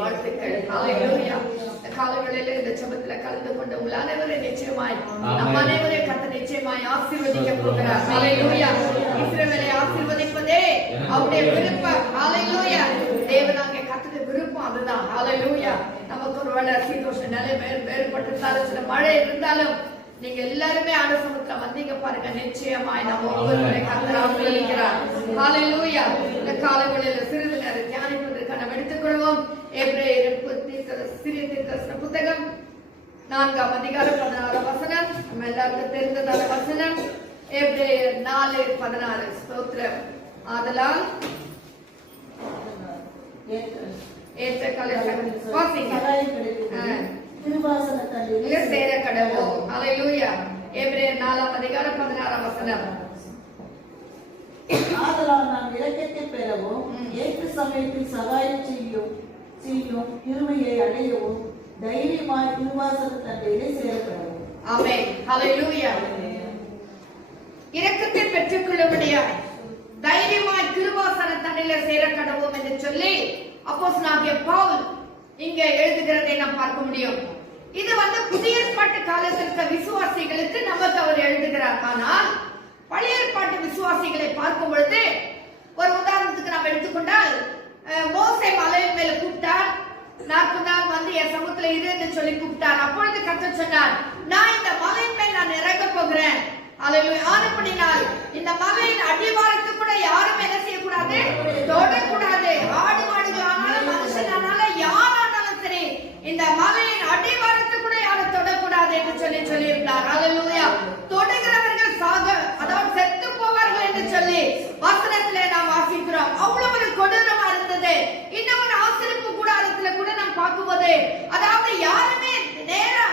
வாழ்த்துக்கள். ஹalleluya. காலங்களிலே இந்த ஜெபத்துல கலந்து கொண்ட உங்கள் அனைவரையும் நிச்சயமாய் நம்ம அனைவரையும் கர்த்தர் நிச்சயமாய் ஆசீர்வதிக்க போகிறார். ஹalleluya. இஸ்ரவேலை ஆசீர்வதிப்பதே அவருடைய விருப்பம். ஹalleluya. தேவனாகிய கர்த்தருடைய விருப்பம் அதுதான். ஹalleluya. நமக்கு ஒருவேளை சீதோஷ நிலை வேறுபட்டிருந்தாலும் சில மழை இருந்தாலும் நீங்க எல்லாருமே ஆண்டவரத்துல வந்தீங்க பாருங்க, நிச்சயமாய் நம்ம ஒவ்வொருவரை கர்த்தர் ஆசீர்வதிக்கிறார். ஹalleluya. இந்த காலங்களில் சிறிது நேரம் தியானிப்பதற்கு நாம் எடுத்துக்கொள்வோம். எபிரேயர் சிறிய தீர்க்கதரிசன புத்தகம் 4ஆம் அதிகாரம் 16ஆம் வசனம். நம்ம எல்லாருக்கும் தெரிந்ததான வசனம். எபிரேயர் 4:16. ஸ்தோத்திரம். ஆதலால் ஏற்ற காலத்தில் வாசிங்க. திருவாசனத்திலே சேர கடவோம். ஹalleluya. எபிரேயர் 4ஆம் அதிகாரம் 16ஆம் வசனம். ஆதலால் நாம் இரக்கத்தை பெறவும் ஏற்ற சமயத்தில் சகாயம் செய்யும் கிருபையை அடையவும் தைரியமாய் திருவாசன தண்டையிலே சேரப்படவும். ஆமென். ஹalleluya. இரக்கத்தை பெற்றுக்கொள்ளும்படியாய் தைரியமாய் திருவாசன தண்டையிலே சேர கடவோம் என்று சொல்லி அப்போஸ்தலனாகிய பவுல் இங்கே எழுதுகிறதை நாம் பார்க்க முடியும். இது புதிய ஏற்பாட்டு காலத்திற்கு விசுவாசிகளுக்கு நமக்கு அவர் எழுதுகிறார். ஆனால் பழைய ஏற்பாட்டு விசுவாசிகளை பார்க்கும் பொழுது ஒரு உதாரணத்துக்கு நாம் எடுத்துக்கொண்டால் மோசே மலையின் மேல கூப்பிட்டார். 40 நாள் என் சமூகத்துல இரு என்று சொல்லி கூப்பிட்டார். அப்பொழுது கர்த்தர் சொன்னார், நான் இந்த மலையின் மேல் நான் இறங்க போகிறேன். ஆனப்படினால் இந்த மலையின் அடிவாரத்துக்கு கூட யாரும் என்ன செய்யக்கூடாது, தொடக்கூடாது. ஆடு மாடுகள் ஆனாலும் மனுஷனானாலும் யாரானாலும் சரி இந்த மலையின் அடிவாரத்துக்கு கூட யாரும் தொடக்கூடாது என்று சொல்லி இருந்தார். ஹalleluya. தொடுகிறவர்கள் சாக, அதாவது செத்து போவார்கள் என்று சொல்லி வசனத்திலே நாம் வாசிக்கிறோம். அவ்வளவு ஒரு கொடூரமா இருந்தது. இன்னும் ஒரு ஆசரிப்பு கூடாரத்துல கூட நாம் பார்க்கும்போது, அதாவது யாருமே நேரா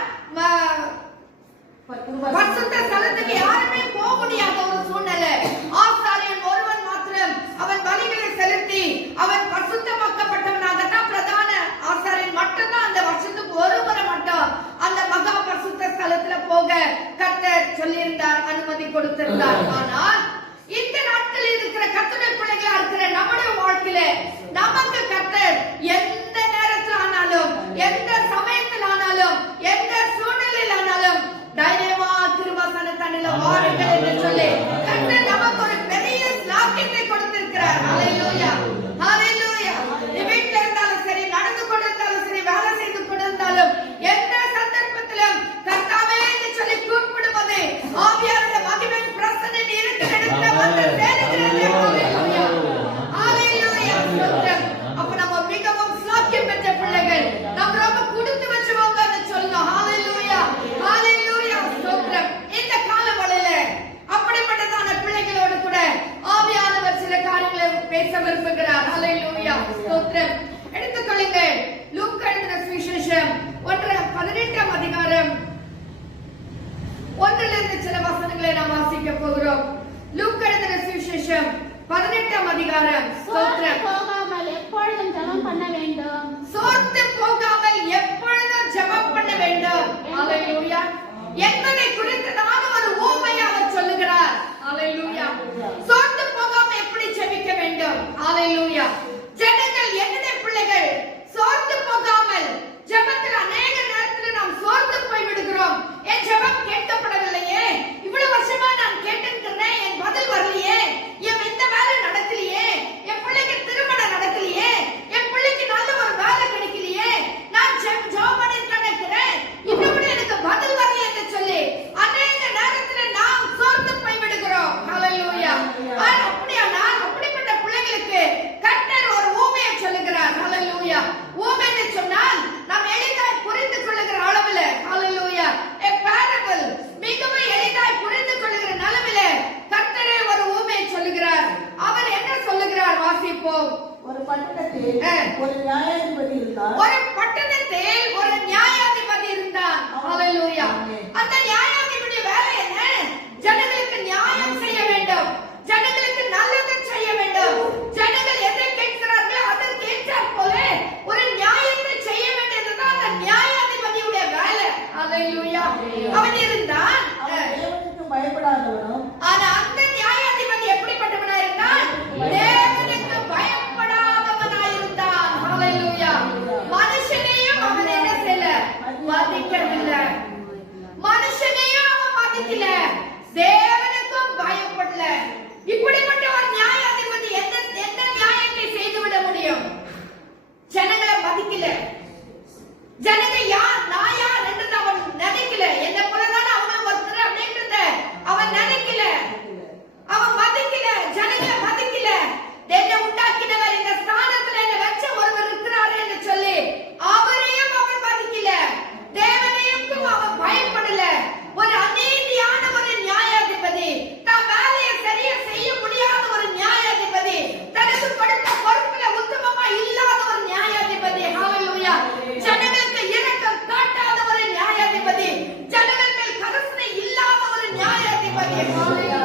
பரிசுத்த ஸ்தலத்துக்கு யாருமே போக முடியாத ஒரு சூழ்நிலை. ஆசாரியன் ஒருவன் மாத்திரம் அவன் பலிகளை செலுத்தி அவன் பரிசுத்தமாக்கப்பட்டவனாகத்தான் பிரதான ஆசாரியன் மட்டும்தான் அந்த வருஷத்துக்கு ஒரு முறை மட்டும் அந்த மகா பரிசுத்த ஸ்தலத்துல போக கர்த்தர் சொல்லியிருந்தார், அனுமதி கொடுத்திருந்தார். ஆனால் இந்த நாட்களில் இருக்கிற கர்த்தருடைய பிள்ளைகளா இருக்கிற நம்முடைய வாழ்க்கையில நமக்கு கர்த்தர் எந்த நேரத்தில் ஆனாலும், எந்த சமயத்தில் ஆனாலும், எந்த சூழ்நிலையில் ஆனாலும் தைரியமா திருவாசன தண்ணில வாருங்கள் என்று சொல்லி கர்த்தர் நமக்கு ஒரு பெரிய லாக்கியத்தை கொடுத்திருக்கிறார். ஹalleluya. ஹalleluya. வீட்டில் இருந்தாலும் சரி, நடந்து கொண்டிருந்தாலும் சரி, வேலை செய்து கொண்டிருந்தாலும் எந்த சந்தர்ப்பத்திலும் கர்த்தாவே என்று சொல்லி கூப்பிடும்போது ஆவியானவருடைய மகிமையின் பிரசன்னம் இருக்கிற இடத்துல வந்து சேருகிறது. ஹalleluya. ஹalleluya. அப்ப நம்ம மிகவும் லாக்கியம் பெற்ற பிள்ளைகள், நம்ம ரொம்ப கொடுத்து வச்சவங்க என்று சொல்லணும். ஹalleluya. ஹalleluya. இந்த காலவளையில அப்படிப்பட்டதான பிள்ளைகளோடு கூட ஆவியானவர் சில காரியங்களை பேச விரும்புகிறார். ஹalleluya. ஸ்தோத்திரம். எடுத்துக்கொள்ளுங்க லூக்கா எழுதின சுவிசேஷம் 18ஆம் அதிகாரம் 1 சில வசனங்களை நாம் வாசிக்க போகிறோம். லூக்கா எழுதின சுவிசேஷம் 18ஆம் அதிகாரம். ஸ்தோத்திரம். போகாமல் எப்பொழுதும் ஜெபம் பண்ண வேண்டும். சோர்ந்து போகாமல் எப்பொழுதும் ஜெபம் பண்ண வேண்டும். ஹalleluya. என்பதை குறித்ததான ஒரு உவமையை அவர் சொல்லுகிறார். ஹalleluya. சோர்ந்து போகாம எப்படி ஜெபிக்க வேண்டும். ஹalleluya. ஜனங்கள், என்னுடைய பிள்ளைகள் சோர்ந்து போகாமல் ஜெபத்தில் அநேக நேரத்தில் நாம் சோர்ந்து போய் விடுகிறோம். என் ஜெபம் கேட்கப்படவில்லையே, இவ்வளவு வருஷமா நான் கேட்டிருக்கிறேன், என் பதில் வரலையே, என் இந்த வேலை நடக்கலையே, என் பிள்ளைக்கு திருமணம் நடக்கலையே, என் பிள்ளைக்கு நல்ல ஒரு வேலை கிடைக்கலையே, நான் ஜெபம் பண்ணிட்டு நினைக்கிறேன், இன்னும் கூட எனக்கு பதில் வரலையே என்று சொல்லி அநேக நேரத்தில் நாம் சோர்ந்து போய் விடுகிறோம். ஹalleluya. அப்படியானால் அப்படிப்பட்ட பிள்ளைகளுக்கு கர்த்தர் ஒரு ஊமையை சொல்லுகிறார். ஹalleluya. ஊமை என்று சொன்னால் நாம் எளிதாய் புரிந்து கொள்ளுகிற அளவில், ஹalleluya, a parable, மிகவும் எளிதாய் புரிந்து கொள்ளுகிற அளவில் கர்த்தரே ஒரு ஊமையை சொல்லுகிறார். அவர் என்ன சொல்லுகிறார் வாசிப்போம். ஒரு பட்டணத்தில் ஒரு நியாயாதிபதி இருந்தார். ஒரு பட்டணத்தில் ஒரு நியாயாதிபதி இருந்தார். ஹalleluya. அந்த நியாயாதிபதி வேலை என்ன? ஜனங்களுக்கு நியாயம் செய்ய வேண்டும், ஜனங்களுக்கு நல்லது செய்ய வேண்டும். ஜனங்கள் எதை கேட்கிறார்களோ அதற்கு ஏற்றாற் போல ஒரு நியாயத்தை செய்ய வேண்டியதுதான் அந்த நியாயாதிபதியுடைய வேலை. ஹalleluya. அவன் இருந்தான், தேவனுக்கு பயப்படாதவனும். ஆனா அந்த நியாயாதிபதி எப்படிப்பட்டவனா இருந்தான்? தேவனுக்கு பயப்படாதவனா இருந்தான். ஹalleluya. மதிக்கவில்லை. மனுஷனையும் அவன் மதிக்கல, தேவனுக்கும் பயப்படல. இப்படிப்பட்ட ஒரு நியாயாதிபதி எந்த நியாயத்தை செய்துவிட முடியும்? ஜனங்களை மதிக்கல. ஜனங்க யார் நான் யார் என்று அவன் நினைக்கல. என்ன போலதான் அவன் ஒருத்தர் அப்படின்றத அவன் நினைக்கல, அவன் மதிக்கல, ஜனங்களை மதிக்கல. என்னை உண்டாக்கினவர் இந்த ஸ்தானத்துல என்ன வச்ச ஒருவர் இருக்கிறாரு என்று சொல்லி அவரையும் அவன் மதிக்கல, தேவனையும் அவன் பயப்படல. ஒரு அநீதியான ஒரு நியாயாதிபதி, தான் வேலையை சரியா செய்ய முடியாத ஒரு நியாயாதிபதி, தனக்கு கொடுத்த பொறுப்புல உத்தமமா இல்லாத ஒரு நியாயாதிபதி. ஹalleluya. ஜனங்களுக்கு இரக்கம் காட்டாத ஒரு நியாயாதிபதி, ஜனங்கள் மேல் கருணை இல்லாத ஒரு நியாயாதிபதி. ஹalleluya,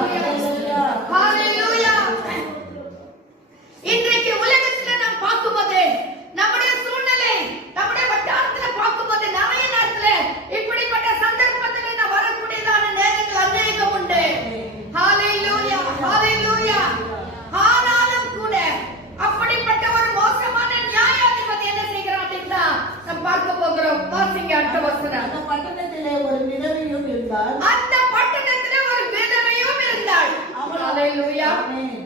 ஹalleluya. இன்றைக்கு உலகத்துல நாம் பார்க்கும்போது, நம்முடைய சூழ்நிலை, நம்முடைய வட்டாரத்துல பார்க்கும்போது நிறைய நேரத்துல இப்படிப்பட்ட சந்தர்ப்பத்துல நான் வரக்கூடியதான நேரங்கள் அநேகம் உண்டு. ஹalleluya, ஹalleluya. ஆனாலும் கூட அப்படிப்பட்ட ஒரு மோசமான நியாயாதிபதி என்ன செய்கிறான் அப்படின்னா நாம் பார்க்க போகிறோம். வாசிங்க அடுத்த வசனம். அந்த பட்டணத்திலே ஒரு விதவையும் இருந்தாள். அந்த பட்டணத்திலே ஒரு விதவையும் இருந்தாள். ஹalleluya. ஆமென்.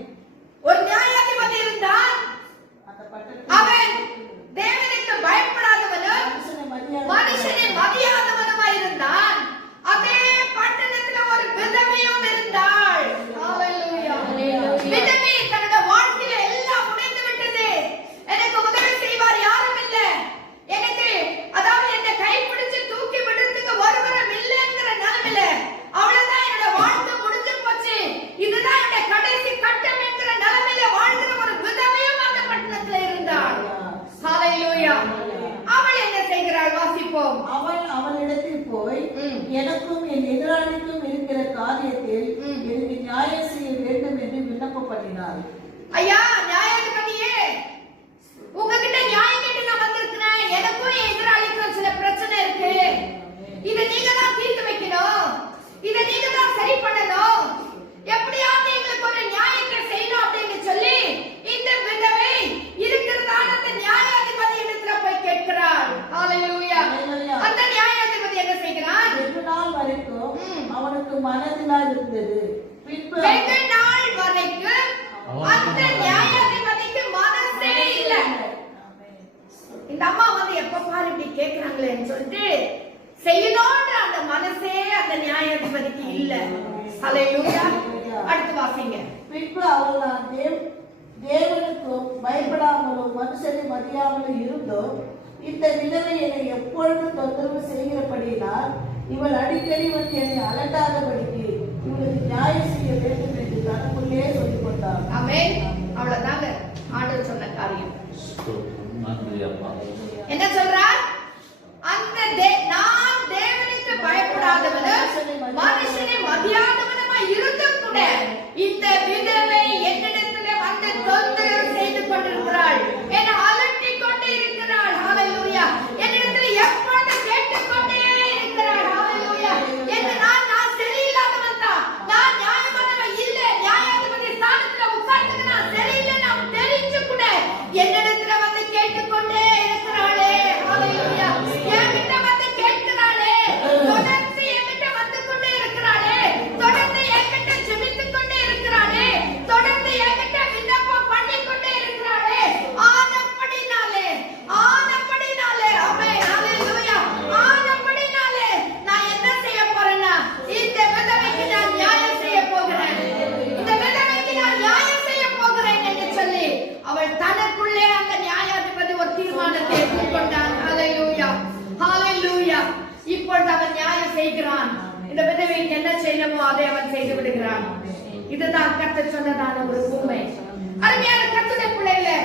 ஒரு நியாயாதிபதி இருந்தான். அந்த பட்டணத்தில் அவன் தேவனுக்கு பயப்படாதவனும் மனுஷனை மதியாதவனுமாய் இருந்தான். அதே பட்டணத்துல ஒரு விதவையும் இருந்தாள். ஹalleluya. விதவை தன்னுடைய வாழ்க்கையில எல்லாம் முடிந்து விட்டது. எனக்கு உதவி செய்வார் யாரும் இல்ல, எனக்கு அதாவது என்ன கைப்பிடிச்சு தூக்கி விடுறதுக்கு ஒருவரும் இல்லைங்கிற நிலைமையில அவ்வளவுதான், என்னோட வாழ்க்கை முடிஞ்சு போச்சு, இதுதான் என்னோட கடைசி கட்டம் என்கிற நிலைமையில வாழ்கிற ஒரு விதவையும் அந்த பட்டணத்துல இருந்தாள். ஹalleluya. அவள் என்ன செய்கிறாள்? வாசிப்போம். அவள் அவளிடத்தில் போய், எனக்கும் என் எதிராளிக்கும் இருக்கிற காரியத்தில் எனக்கு நியாயம் செய்ய வேண்டும் என்று விண்ணப்பம் பண்ணினாள். ஐயா நியாயாதிபதியே, உங்ககிட்ட நியாயம் கேட்டு நான் வந்திருக்கிறேன். எனக்கும் என் எதிராளிக்கும் சில பிரச்சனை இருக்கு, இதை நீங்க தான் தீர்த்து வைக்கணும், இதை நீங்க தான் சரி பண்ணணும், எப்படியாவது எங்களுக்கு ஒரு நியாயத்தை செய்யணும் அப்படின்னு சொல்லி இந்த விதவை இருக்கிறதான அந்த நியாயாதிபதி இடத்துல போய் கேட்கிறாள். ஹalleluya. அந்த நியாயாதிபதி என்ன செய்கிறான்? வெகு நாள் வரைக்கும் அவனுக்கு மனதிலா இருந்தது. பின்பு வெகு நாள் வரைக்கும் அந்த நியாயாதிபதிக்கு மனசே இல்ல. இந்த அம்மா வந்து எப்ப பாரு இப்படி கேக்குறாங்களேன்னு சொல்லிட்டு செய்யணும்ன்ற அந்த மனசே அந்த நியாயாதிபதிக்கு இல்ல. ஹalleluya. அடுத்து வாசிங்க. பின்பு அவள் நான் தேவனுக்கும் பயப்படாமலும் மனுஷனை மதியாமலும் இருந்தோம். இந்த விதவை என்னை எப்பொழுது தொந்தரவு செய்கிறபடியினால் இவள் அடிக்கடி வந்து என்னை அலட்டாதபடிக்கு இவளுக்கு நியாயம் செய்ய வேண்டும் என்று தனக்குள்ளே சொல்லிக் கொண்டார். ஆமென். அவ்வளவுதாங்க ஆண்டவர் சொன்ன காரியம். என்ன சொல்றார்? அந்த நான் தேவனுக்கு பயப்படாதவனும் மனுஷனை மதியாதவனுமாய் இருந்தும் கூட இந்த விதவை என்னிடத்துல வந்து தொந்தரவு செய்து கொண்டிருக்கிறாள், என்னை அலட்டிக் கொண்டு இருக்கிறாள். ஹalleluya. என்னிடத்துல எப்பொழுது கேட்டுக்கொண்டே இருக்கிறாள். ஹalleluya. என்ன நான் சரியில்லாதவன் தான், நான் நியாயமானவன் இல்ல, நியாயாதிபதி ஸ்தானத்துல உட்கார்ந்து நான் சரியில்லை நான் தெரிஞ்சு கூட என்னிடத்துல வந்து கேட்டுக்கொண்டே இருக்கிறாளே. ஹalleluya. என்கிட்ட வந்து கேட்கிறாளே, தொடர்ந்து என்கிட்ட வந்து கொண்டே இருக்கிறாளே, தொடர்ந்து என்கிட்ட ஜெபித்துக் கொண்டே இருக்கிறாளே, தொடர்ந்து என்கிட்ட விண்ணப்பம் பண்ணி கொண்டே இருக்கிறாளே. ஆனபடினாலே ஆமென். ஹalleluya. ஆனபடினாலே நான் என்ன செய்ய போறேன்னா இந்த விதவைக்கு நான் நியாயம் செய்ய போகிறேன், இந்த விதவைக்கு நான் நியாயம் செய்ய போகிறேன் என்று சொல்லி அவள் தனக்குள்ளே அந்த நியாயாதிபதி ஒரு தீர்மானத்தை எடுத்துக்கொண்டான். ஹalleluya. ஹalleluya. இப்பொழுது அவன் நியாயம் செய்கிறான். இந்த விதவைக்கு என்ன செய்யணுமோ அதை அவன் செய்து விடுகிறான். இதுதான் கர்த்தர் சொன்னதான ஒரு உண்மை. அருமையான கர்த்தருடைய பிள்ளைகளே,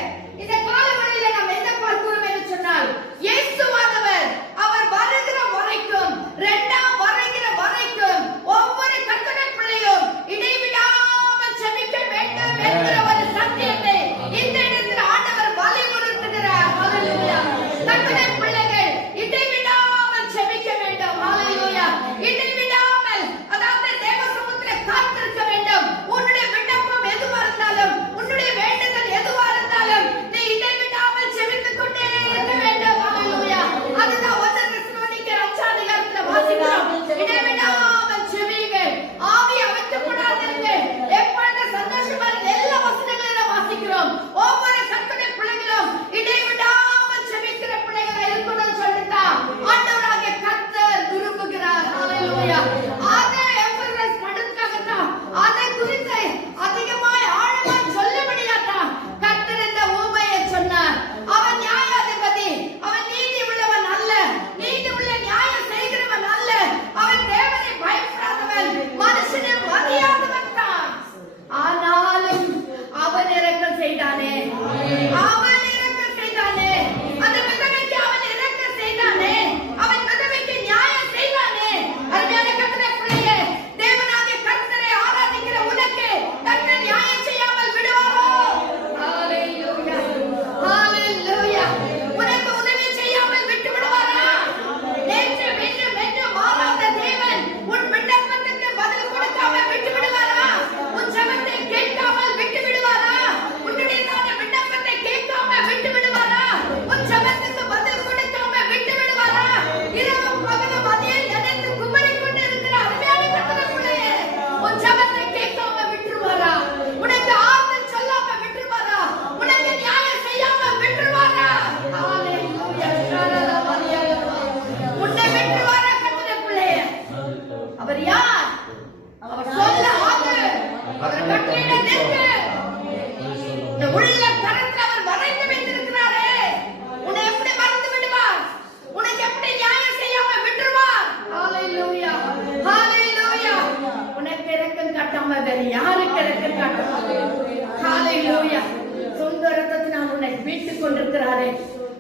இந்த காலவெளியில நாம் என்ன பார்க்கிறோம் என்று சொன்னால், இயேசுவானவர் அவர் வருகிற வரைக்கும், இரண்டாம் வருகிற வரைக்கும் ஒவ்வொரு கர்த்தருடைய பிள்ளையும் இடைவிடாமல் ஜெபிக்க வேண்டும் என்கிற ஒரு சத்தியத்தை இந்த இடத்தில் ஆண்டவர் வலியுறுத்துகிறார். ஹalleluya. கர்த்தருடைய பிள்ளைகள் இடைவிடாமல் ஜெபிக்க வேண்டும். ஹalleluya. இடைவிடாமல், அதாவது தேவ சமூகத்தில் காத்திருக்க வேண்டும். உன்னுடைய விண்ணப்பம் எதுவா இருந்தாலும், உன்னுடைய வேண்டுதல் எதுவா இருந்தாலும்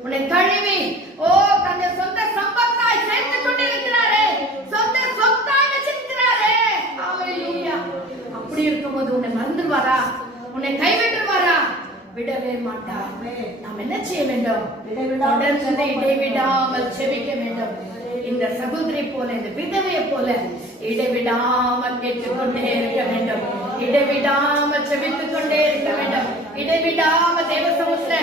உன்னை கழுவி ஓ தன்னை சொந்த சம்பத்தாய் சேர்த்து கொண்டிருக்கிறாரே, சொந்த சொத்தாய் வச்சிருக்கிறாரே. ஹalleluya. அப்படி இருக்கும்போது உன்னை மறந்துடுவாரா? உன்னை கைவிட்டுருவாரா? விடவே மாட்டார். நாம் என்ன செய்ய வேண்டும்? தொடர்ந்து இடைவிடாமல் செபிக்க வேண்டும். இந்த சகோதரி போல, இந்த விதவையை போல இடைவிடாமல் கேட்டுக்கொண்டே இருக்க வேண்டும். இடைவிடாமல் செபித்துக் கொண்டே இருக்க வேண்டும். இடைவிடாமல் தேவ சமூகத்துல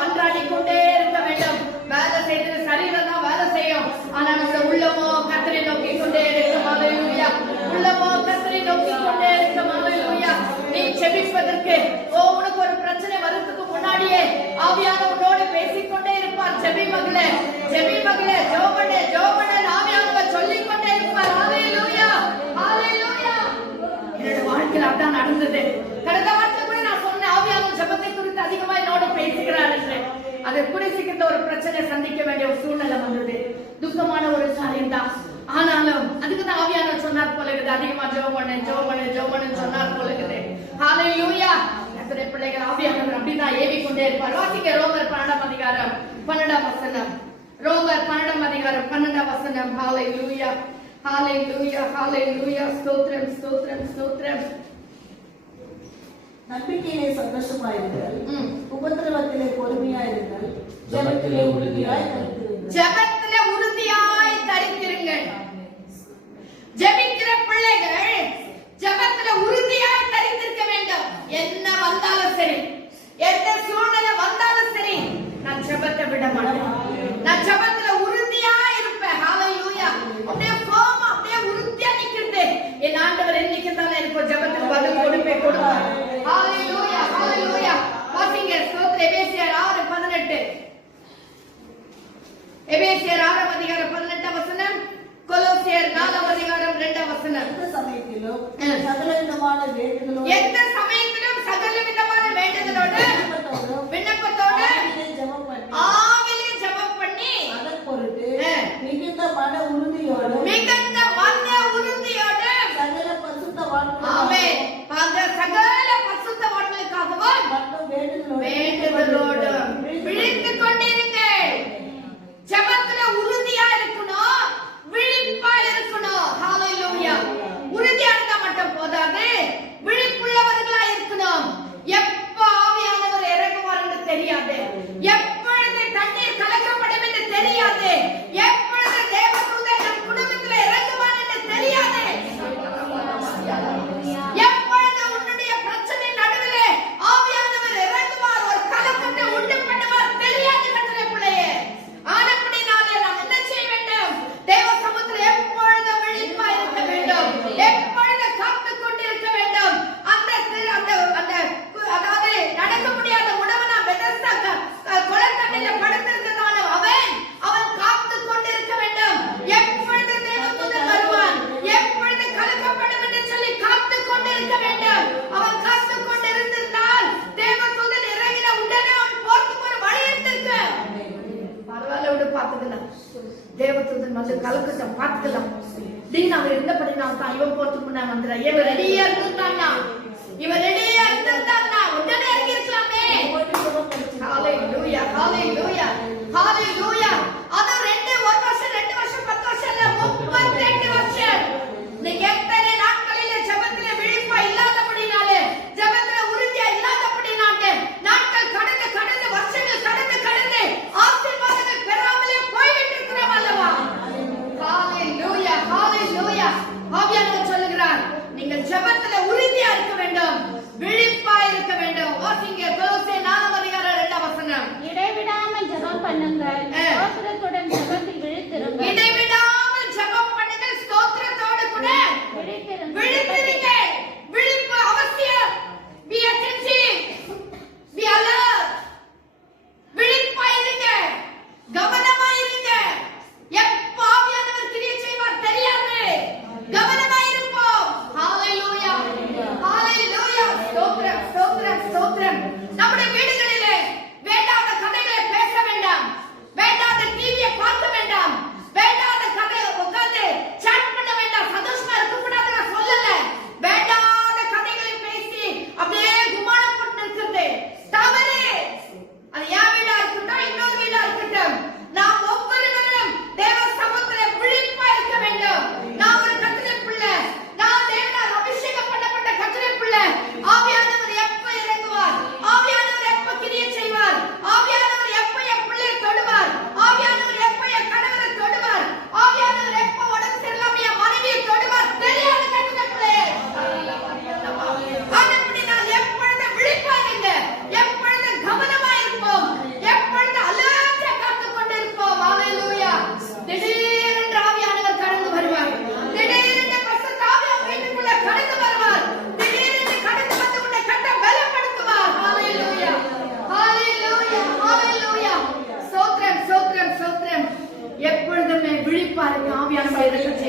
மன்றாடி கொண்டே இருக்க வேண்டும். வேலை செய்து சரீரம் தான் வேலை செய்யும், ஆனா நம்முடைய உள்ளமோ கர்த்தரை நோக்கி கொண்டே இருக்கும். ஹalleluya. உள்ளமோ கர்த்தரை நோக்கி கொண்டே இருக்கும். ஹalleluya. நீ செபிப்பதற்கு உனக்கு ஒரு பிரச்சனை வரதுக்கு முன்னாடியே ஆவியானவர் உன்னோடு பேசிக்கொண்டே இருப்பார். செபி மகளே, செபி மகளே, ஜெபம் பண்ணு ஆவியானவர் சொல்லிக் கொண்டே இருப்பார். ஹalleluya. ஹalleluya. என்னோட வாழ்க்கையில அதான் நடந்தது. கடந்த வாரத்துல கூட நான் சொன்னேன், ஆவியானவர் ஜெபத்தை குறித்து அதிகமா என்னோட பேசுகிறார் என்று. அதை குறிச்சிக்கிட்ட ஒரு பிரச்சனை சந்திக்க வேண்டிய ஒரு சூழ்நிலை வந்தது. துக்கமான ஒரு காரியம் தான். ஆனாலும் அதுக்கு தான் ஆவியானவர் சொன்னார் போல இருக்குது, அதிகமா ஜெபம் பண்ணு சொன்னார் போல இருக்குது. ஹalleluya. கர்த்தருடைய பிள்ளைகள் ஆவியானவர் அப்படிதான் ஏவி கொண்டே இருப்பார். வாசிக்க ரோமர் 12 அதிகாரம் 12 வசனம். ரோமர் 12 அதிகாரம் 12 வசனம். ஹalleluya. ஹalleluya. ஹalleluya. ஸ்தோத்திரம் ஸ்தோத்திரம் ஸ்தோத்திரம். நம்பிக்கையிலே சந்தோஷமாயிருங்கள், உபத்திரவத்திலே பொறுமையாயிருங்கள், ஜெபத்திலே உறுதியாய் தரித்திருங்கள். ஜெபத்திலே உறுதியாய் தரித்திருங்கள். ஜெபிக்கிற பிள்ளைகள் ஜெபத்திலே உறுதியாய் தரித்திருக்க வேண்டும். என்ன வந்தாலும் சரி, எந்த சூழ்நிலை வந்தாலும் சரி, நான் ஜெபத்தை விட மாட்டேன். நான் ஜெபத்திலே உறுதியாய் இருப்பேன். ஹalleluya. அப்படியே போமா, அப்படியே உறுதியா நிக்கிறது. என் ஆண்டவர் என்னைக்கு தான் எனக்கு ஜெபத்துக்கு பதில் கொடுப்பார். ஹalleluya. ஹalleluya. வாசிங்க ஸ்தோத்திரம். எபேசியர் 6:18. எபேசியர் 6 அதிகாரம் 18 வசனம். கொலோசியர் 4 அதிகாரம் 2 வசனம். எந்த சமயத்திலும் சகலவிதமான வேண்டுதலோடு விண்ணப்பத்தோடு ஆவிலே ஜெபம் பண்ணி அதன் பொருட்டு மிகுந்த மன உறுதியோடு சகல பரிசுத்தவான்களுக்காகவும் வேண்டுதலோடு விழித்துக் கொண்டிருங்கள். ஜெபத்துல உறுதியா இருக்கணும், விழிப்பா இருக்கணும். ஹalleluya. உறுதியா இருந்தா மட்டும் போதாது, விழிப்புள்ளவர்களா இருக்கணும். எப்ப ஆவியானவர் இறங்குவார்னு தெரியாது, எப்பொழுது தண்ணீர் கலக்கப்படும் என்று தெரியாது, எப்பொழுது தேவதூதன் நம் குடும்பத்தில் இறங்குவார் என்று தெரியாது, எப்பொழுது உன்னுடைய பிரச்சனை நடுவிலே ஆவியானவர் இறங்குவார், ஒரு கலக்கத்தை உண்டு பண்ணுவார் தெரியாது. கர்த்தருடைய பிள்ளையே, ஆனபடினாலே நாம் என்ன செய்ய வேண்டும்? தேவ சமூகத்தில் எப்பொழுது விழிப்பா இருக்க வேண்டும், எப்பொழுது காத்துக் கொண்டிருக்க வேண்டும். அதாவது நடக்க முடியாத உடவனா பெதஸ்தா கொலைக்கண்ணில படுத்திருக்கிறதான அவன் காத்துக் கொண்டிருக்க வேண்டும். எப்பொழுது தேவதூதன் வருவான், எப்பொழுது கலக்கப்படும் என்று சொல்லி காத்துக் கொண்டிருக்க வேண்டும். அவன் காத்துக் கொண்டிருந்தால் தேவதூதன் இறங்கின உடனே அவன் போறதுக்கு ஒரு வழி இருந்திருக்கு. பரவாயில்ல விட பாத்துக்கலாம், தேவதூதன் வந்து கலக்கத்தை பாத்துக்கலாம். அப்படின்னு அவர் இருந்தபடினால் தான் இவன் போறதுக்கு முன்னாடி வந்துடுறான். இவன் ரெடியா இருந்தான்னா உடனே இறங்கி இருக்கலாமே. ஹalleluya. ஹalleluya. ஹalleluya. அது 1 வருஷம் 2 வருஷம் 10 வருஷம் இல்ல, 32 வருஷம். நீங்க எத்தனை நாட்களிலே ஜெபத்திலே விழிப்பா இல்லாதபடினாலே, ஜெபத்திலே உறுதியா இல்லாதபடினாலே நாட்கள் கடந்து வருஷங்கள் கடந்து ஆசீர்வாதங்கள் பெறாமலே போய்விட்டு இருக்கிறோம் அல்லவா? ஹalleluya. ஹalleluya. ஆவியானவர் சொல்லுகிறார், நீங்கள் ஜெபத்திலே உறுதியா இருக்க வேண்டும், விழிப்பா இருக்க வேண்டும். வாசிங்க கொலோசியர் 4 அதிகாரம் 2 வசனம். இடைவிடாமல் ஜெபம் பண்ணுங்கள், ஸ்தோத்திரத்துடன் ஜெபத்தில் விழித்திருங்கள். இடைவிடாமல் ஜெபம் பண்ணுங்கள், ஸ்தோத்திரத்தோடு கூட விழித்திருங்கள். விழிப்பு அவசியம். Be attentive. Be alert. விழிப்பா இருங்க, கவனமா இருங்க. எப்ப ஆவியானவர் கிரியை செய்வார் தெரியாது, கவனமா இருப்போம். ஹalleluya. ஹalleluya. ஸ்தோத்திரம் ஸ்தோத்திரம் ஸ்தோத்திரம். நம்முடைய வீடுகளிலே வேண்டாத கதைகளை பேச வேண்டாம், வேண்டாத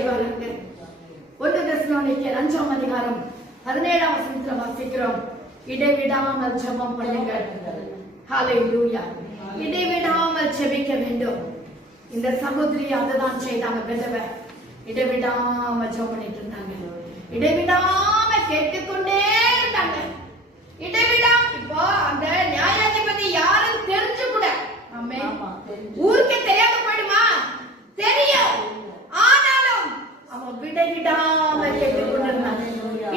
செய்வாருங்க. 1 தெசலோனிக்கேயர் 5ஆம் அதிகாரம் 17ஆம் வசனத்துல வாசிக்கிறோம், இடைவிடாமல் ஜெபம் பண்ணுங்கள். ஹalleluya. இடைவிடாமல் ஜெபிக்க வேண்டும். இந்த சகோதரி அதுதான் செய்தாங்க. விதவை இடைவிடாம ஜெபம் பண்ணிட்டு இருந்தாங்க, இடைவிடாம கேட்டுக்கொண்டே இருந்தாங்க. இடைவிடாம இப்போ அந்த நியாயாதிபதி யாரும் தெரிஞ்சு கூட ஊருக்கே தெரியாம போயிடுமா? தெரியும். ஆனாலும் அவன் விடைவிடாம கேட்டுக்கொண்டிருந்தாங்க,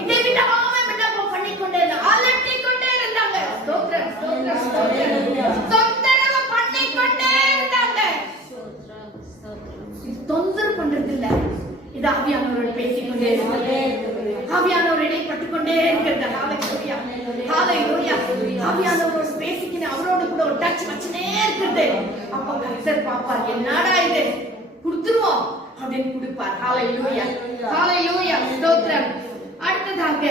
இடைவிடாம விண்ணப்பம் பண்ணிக்கொண்டே இருந்தாங்க, அலட்டிக்கொண்டே இருந்தாங்க. ஸ்தோத்திரம், ஸ்தோத்திரம், ஸ்தோத்திரம். தொந்தரவு பண்ணிக்கொண்டே இருந்தாங்க. தொந்தரவு பண்றது இல்ல, இது ஆவியானவரோடு பேசிக்கொண்டே இருக்கிறது, ஆவியானவர் இடைப்பட்டுக் கொண்டே இருக்கிறது. ஹalleluya, ஹalleluya. ஆவியானவரோடு பேசிக்கிட்டு அவரோடு கூட ஒரு டச் வச்சுனே இருக்கிறது. அப்ப கர்த்தர் பாப்பார், என்னடா இது, கொடுத்துருவோம் அப்படின்னு கொடுப்பார். ஹalleluya, ஹalleluya, ஸ்தோத்திரம். அடுத்ததாக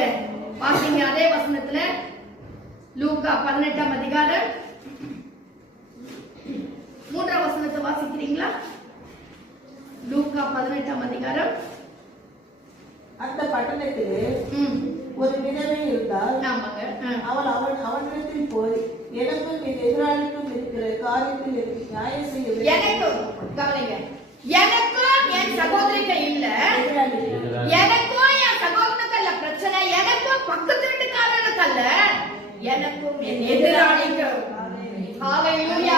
பாத்தீங்க அதே வசனத்துல லூக்கா 18ஆம் அதிகாரம் 3ஆம் வசனத்தை வாசிக்கிறீங்களா? லூக்கா 18ஆம் அதிகாரம். அந்த பட்டணத்திலே ஒரு விதவை இருந்தால் அவள் அவனிடத்தில் போய், எனக்கும் என் எதிராளிக்கும் இருக்கிற காரியத்தில் எனக்கு நியாயம் செய்ய வேண்டும். எனக்கும் கவனிங்க, எனக்கும் என் சகோதரிக்கு இல்ல, எனக்கும் என் சகோதரனுக்கு இல்ல பிரச்சனை, எனக்கும் பக்கத்து வீட்டுக்காரனுக்கு அல்ல, எனக்கும் என் எதிராளிக்கும். ஹalleluya.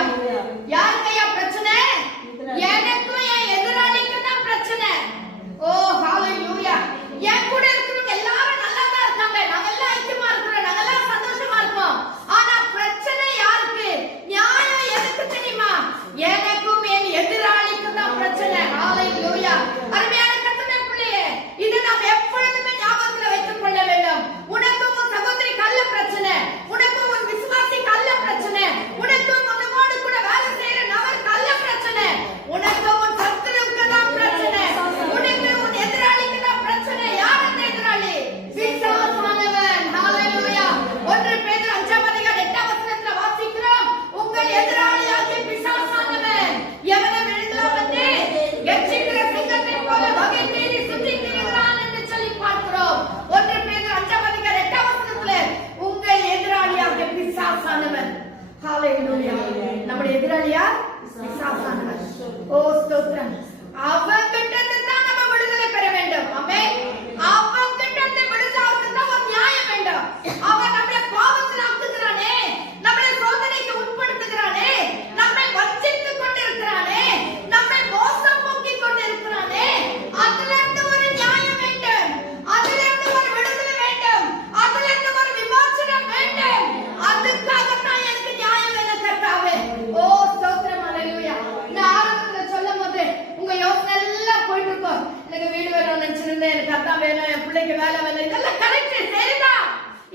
யாருக்கையா பிரச்சனை? எனக்கும் என் எதிராளிக்கும் தான் பிரச்சனை. ஓ ஹalleluya. என் கூட இருக்கிறவங்க எல்லாரும் நல்லா தான் இருக்காங்க, நாங்க எல்லாம் ஐக்கியமா இருக்கிறோம், நாங்க எல்லாம் சந்தோஷமா இருக்கோம். ஆனா பிரச்சனை யாருக்கு? நியாயம் எதுக்கு தெரியுமா? எனக்கும் என் எதிராளிக்கும் தான் பிரச்சனை. ஹalleluya. அருமையான கர்த்தருடைய பிள்ளையே, இதை நாம் எப்பொழுதுமே ஞாபகத்துல வைத்துக் கொள்ள வேண்டும். உனக்கும் உன் சகோதரிக்கு அல்ல பிரச்சனை, உனக்கும் உன் விசுவாசிக்கு அல்ல பிரச்சனை, உனக்கும் உன்னோடு கூட வேலை செய்யற நபருக்கு அல்ல பிரச்சனை, உனக்கும் உன் சத்துருவுக்கு தான் பிரச்சனை, உனக்கு உன் எதிராளிக்கு தான் பிரச்சனை. யார் அந்த எதிராளி? பிசாசானவன். ஹalleluya. 1 பேதுரு 5ஆம் அதிகாரம் 8ஆம் வசனத்துல வாசிக்கிறோம், உங்கள் எதிராளியாகிய பிசாசானவன் எவனை விழுங்கலாம் வந்து கர்ஜிக்கிற சிங்கத்தைப் போல வகை தேடி சுற்றித் திரிகிறான் என்று சொல்லி பார்க்கிறோம். 1 பேதுரு 5ஆம் அதிகாரம் 8ஆம் வசனத்துல உங்கள் எதிராளியாகிய பிசாசானவன். ஹalleluya. நம்முடைய எதிராளியா பிசாசானவன். ஓ ஸ்தோத்திரம். அவன்கிட்ட தான் நம்ம விடுதலை பெற வேண்டும். ஆமென். அவன்கிட்ட விடுதலை தான் ஒரு நியாயம் வேண்டும். அவன் நம்மளை பாவத்தில் ஆக்குகிறானே, நம்மளை சோதனைக்கு உட்படுத்துகிறானே, நம்மை வஞ்சித்துக் கொண்டிருக்கிறானே, நம்மை மோசம் போக்கிக் கொண்டிருக்கிறானே, அதிலிருந்து ஒரு நியாயம் வேண்டும், அதிலிருந்து ஒரு விடுதலை வேண்டும், அதிலிருந்து ஒரு விமோசனம் வேண்டும். அதுக்காகத்தான் எனக்கு நியாயம் வேணும் கர்த்தாவே. ஓ ஸ்தோத்திரம், ஹalleluya. நான் ஆரம்பத்துல சொல்லும் போது உங்க யோசனை எல்லாம் போயிட்டு இருக்கும், எனக்கு வீடு வேணும்னு நினைச்சிருந்தேன், எனக்கு அதான் வேணும், என் பிள்ளைக்கு வேலை வேணும், இதெல்லாம் கரெக்ட், சரிதான்,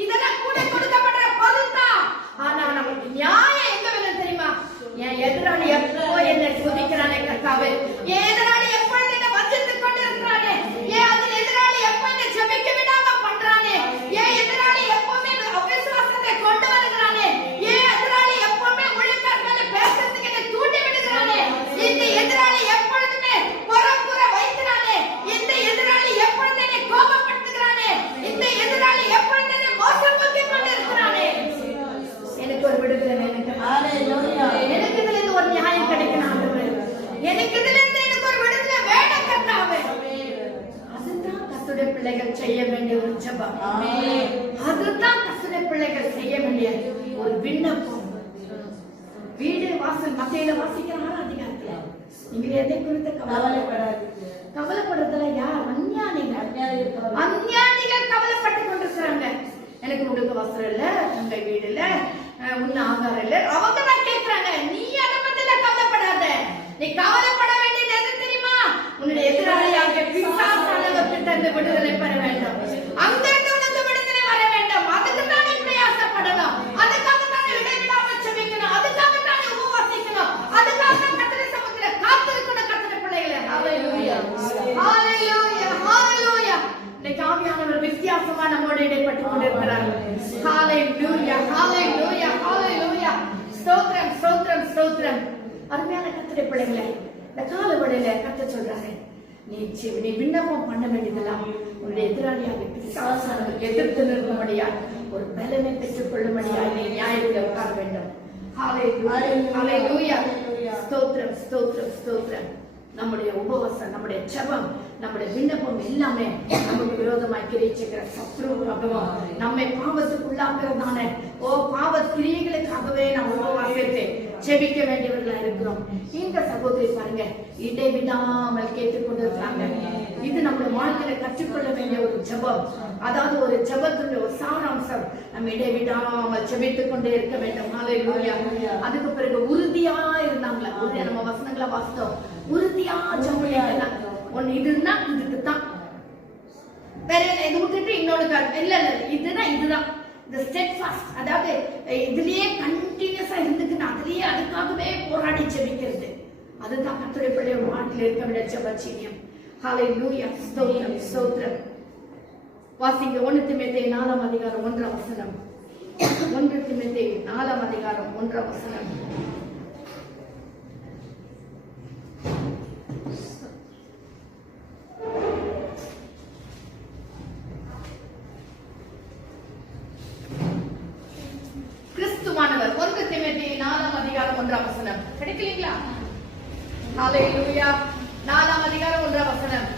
இதெல்லாம் கூட கொடுக்கப்படுற பொருள் தான். ஆனா நமக்கு நியாயம் எங்க வேணும் தெரியுமா? என் எதிராளி எப்போ என்னை சோதிக்கிறானே கர்த்தாவே, என் எதிராளி எப்பொழுது என்னை வஞ்சித்துக் கொண்டு இருக்கிறானே, என் அதில் எதிராளி எப்போ என்னை ஜெபிக்க விடாம பண்றானே, என் எதிராளி எப்பவுமே அவிசுவாசத்தை கொண்டு வருகிறானே, என் எதிராளி எப்பவுமே ஒழுங்கார் மேல பேசுறதுக்கு என்னை தூண்டி விடுகிறானே, இந்த எதிராளி எப்பொழுதுமே புறப்புற வைக்கிறானே, இந்த எதிராளி எப்பொழுது என்னை கோபப்படுத்துகிறானே, இந்த எதிராளி எப்பொழுது என்னை மோசம் போக்கிக் கொண்டு இருக்கிறானே. எனக்கு ஒரு விடுதலை வேணும். ஹalleluya. எனக்கு இதுல இருந்து ஒரு நியாயம் கிடைக்கணும் ஆண்டவரே. எனக்கு இதுல இருந்து எனக்கு ஒரு விடுதலை வேணும் கர்த்தாவே. அதுதான் கர்த்தருடைய பிள்ளைகள் செய்ய வேண்டிய ஒரு ஜெபம். ஆமென். அதுதான் கர்த்தருடைய பிள்ளைகள் செய்ய வேண்டிய ஒரு விண்ணப்பம். வீடு வாசல் மத்தியில வாசிக்கிற 6ஆம் அதிகாரத்துல நீங்க எதை குறித்து கவலைப்படாதீங்க. கவலைப்படுறதுல யார்? அஞ்ஞானிகள் கவலைப்பட்டு கொண்டிருக்கிறாங்க. எனக்கு உடுக்க வஸ்திரம் இல்ல, உங்க வீடு இல்ல, உன்ன ஆகாரம் இல்ல, அவங்க தான் கேட்கிறாங்க. நீ அதை பத்தில கவலைப்படாத. நீ கவலைப்பட வேண்டியது எது தெரியுமா? உன்னுடைய எதிராளியாகிய பிசாசானவர்கிட்ட இருந்து விடுதலை பெற வேண்டும். அங்கிருந்து உனக்கு விடுதலை வர வேண்டும். அதுக்கு தான் நீ பிரயாசப்படணும். அதுக்காக தான் நீ இடைவிடாம ஜெபிக்கணும். அதுக்காக தான் நீ உபவாசிக்கணும். அதுக்காக தான் கர்த்தருடைய சமூகத்துல காத்திருக்கணும் கர்த்தருடைய பிள்ளைகளே. ஹalleluya, ஹalleluya, ஹalleluya. இன்னைக்கு ஆவியானவர் வித்தியாசமா நம்மோட இடைப்பட்டு கொண்டிருக்கிறார். ஹalleluya, ஹalleluya, ஹalleluya. ஸ்தோத்திரம், ஸ்தோத்திரம், ஸ்தோத்திரம். அருமையான கர்த்தருடைய பிள்ளைகளே, இந்த காலவெளியில கர்த்தர் சொல்றாரு, நீ விண்ணப்பம் பண்ண வேண்டியதெல்லாம் உன்னுடைய எதிராளியாக பிசாசானவர்கள் எதிர்த்து நிற்கும்படியா ஒரு பலனை பெற்றுக் கொள்ளும்படியா நீ நியாயத்தில் உட்கார வேண்டும். ஹல்லேலூயா. ஸ்தோத்திரம் ஸ்தோத்திரம் ஸ்தோத்திரம். நம்முடைய உபவாசம், நம்முடைய ஜெபம், நம்முடைய விண்ணப்பம் எல்லாமே நமக்கு விரோதமாய் கிரிச்சிக்கிற சத்ருவாகவும் நம்மை பாவத்துக்குள்ளாக்குறதான பாவ கிரியைகளுக்காகவே நாம் உபவாசத்தை ஜெபிக்க வேண்டியவர்களா இருக்கிறோம். இந்த சகோதரி பாருங்க, இடைவிடாமல் கேட்டுக்கொண்டிருக்காங்க. இது நம்முடைய வாழ்க்கையில கற்றுக்கொள்ள வேண்டிய ஒரு ஜெபம். அதாவது ஒரு ஜெபத்துடைய ஒரு சாராம்சம், நம்ம இடைவிடாமல் ஜெபித்துக் கொண்டே இருக்க வேண்டும். ஹல்லேலூயா. அதுக்கு பிறகு உறுதியா இருந்தாங்களா, நம்ம வசனங்களை வாசித்தோம். உறுதியா ஜெபிக்கிறாங்க. ஒன்னு இதுன்னா இதுக்குதான், வேற இது விட்டுட்டு இன்னொரு இல்ல இதுதான் இந்த ஸ்டெட்ஃபாஸ்ட், அதாவது இதுலயே கண்டினியூஸா இருந்துட்டு அதுலயே அதுக்காகவே போராடி ஜெபிக்கிறது. அதுதான் கர்த்தருடைய பிள்ளையோட வாழ்க்கையில இருக்க வேண்டிய ஜெபச்சீனியம். ஹல்லேலூயா. ஸ்தோத்திரம் ஸ்தோத்திரம். வாசிங்க 1 தீமோத்தேயு 4 அதிகாரம் 1 வசனம். 1 தீமோத்தேயு 4 அதிகாரம் 1 வசனம். கிறிஸ்துவானவர் 1 தீமோத்தேயு 4 அதிகாரம் 1 வசனம். கிடைக்கலீங்களா? ஹல்லேலூயா. 4 அதிகாரம் 1 வசனம்.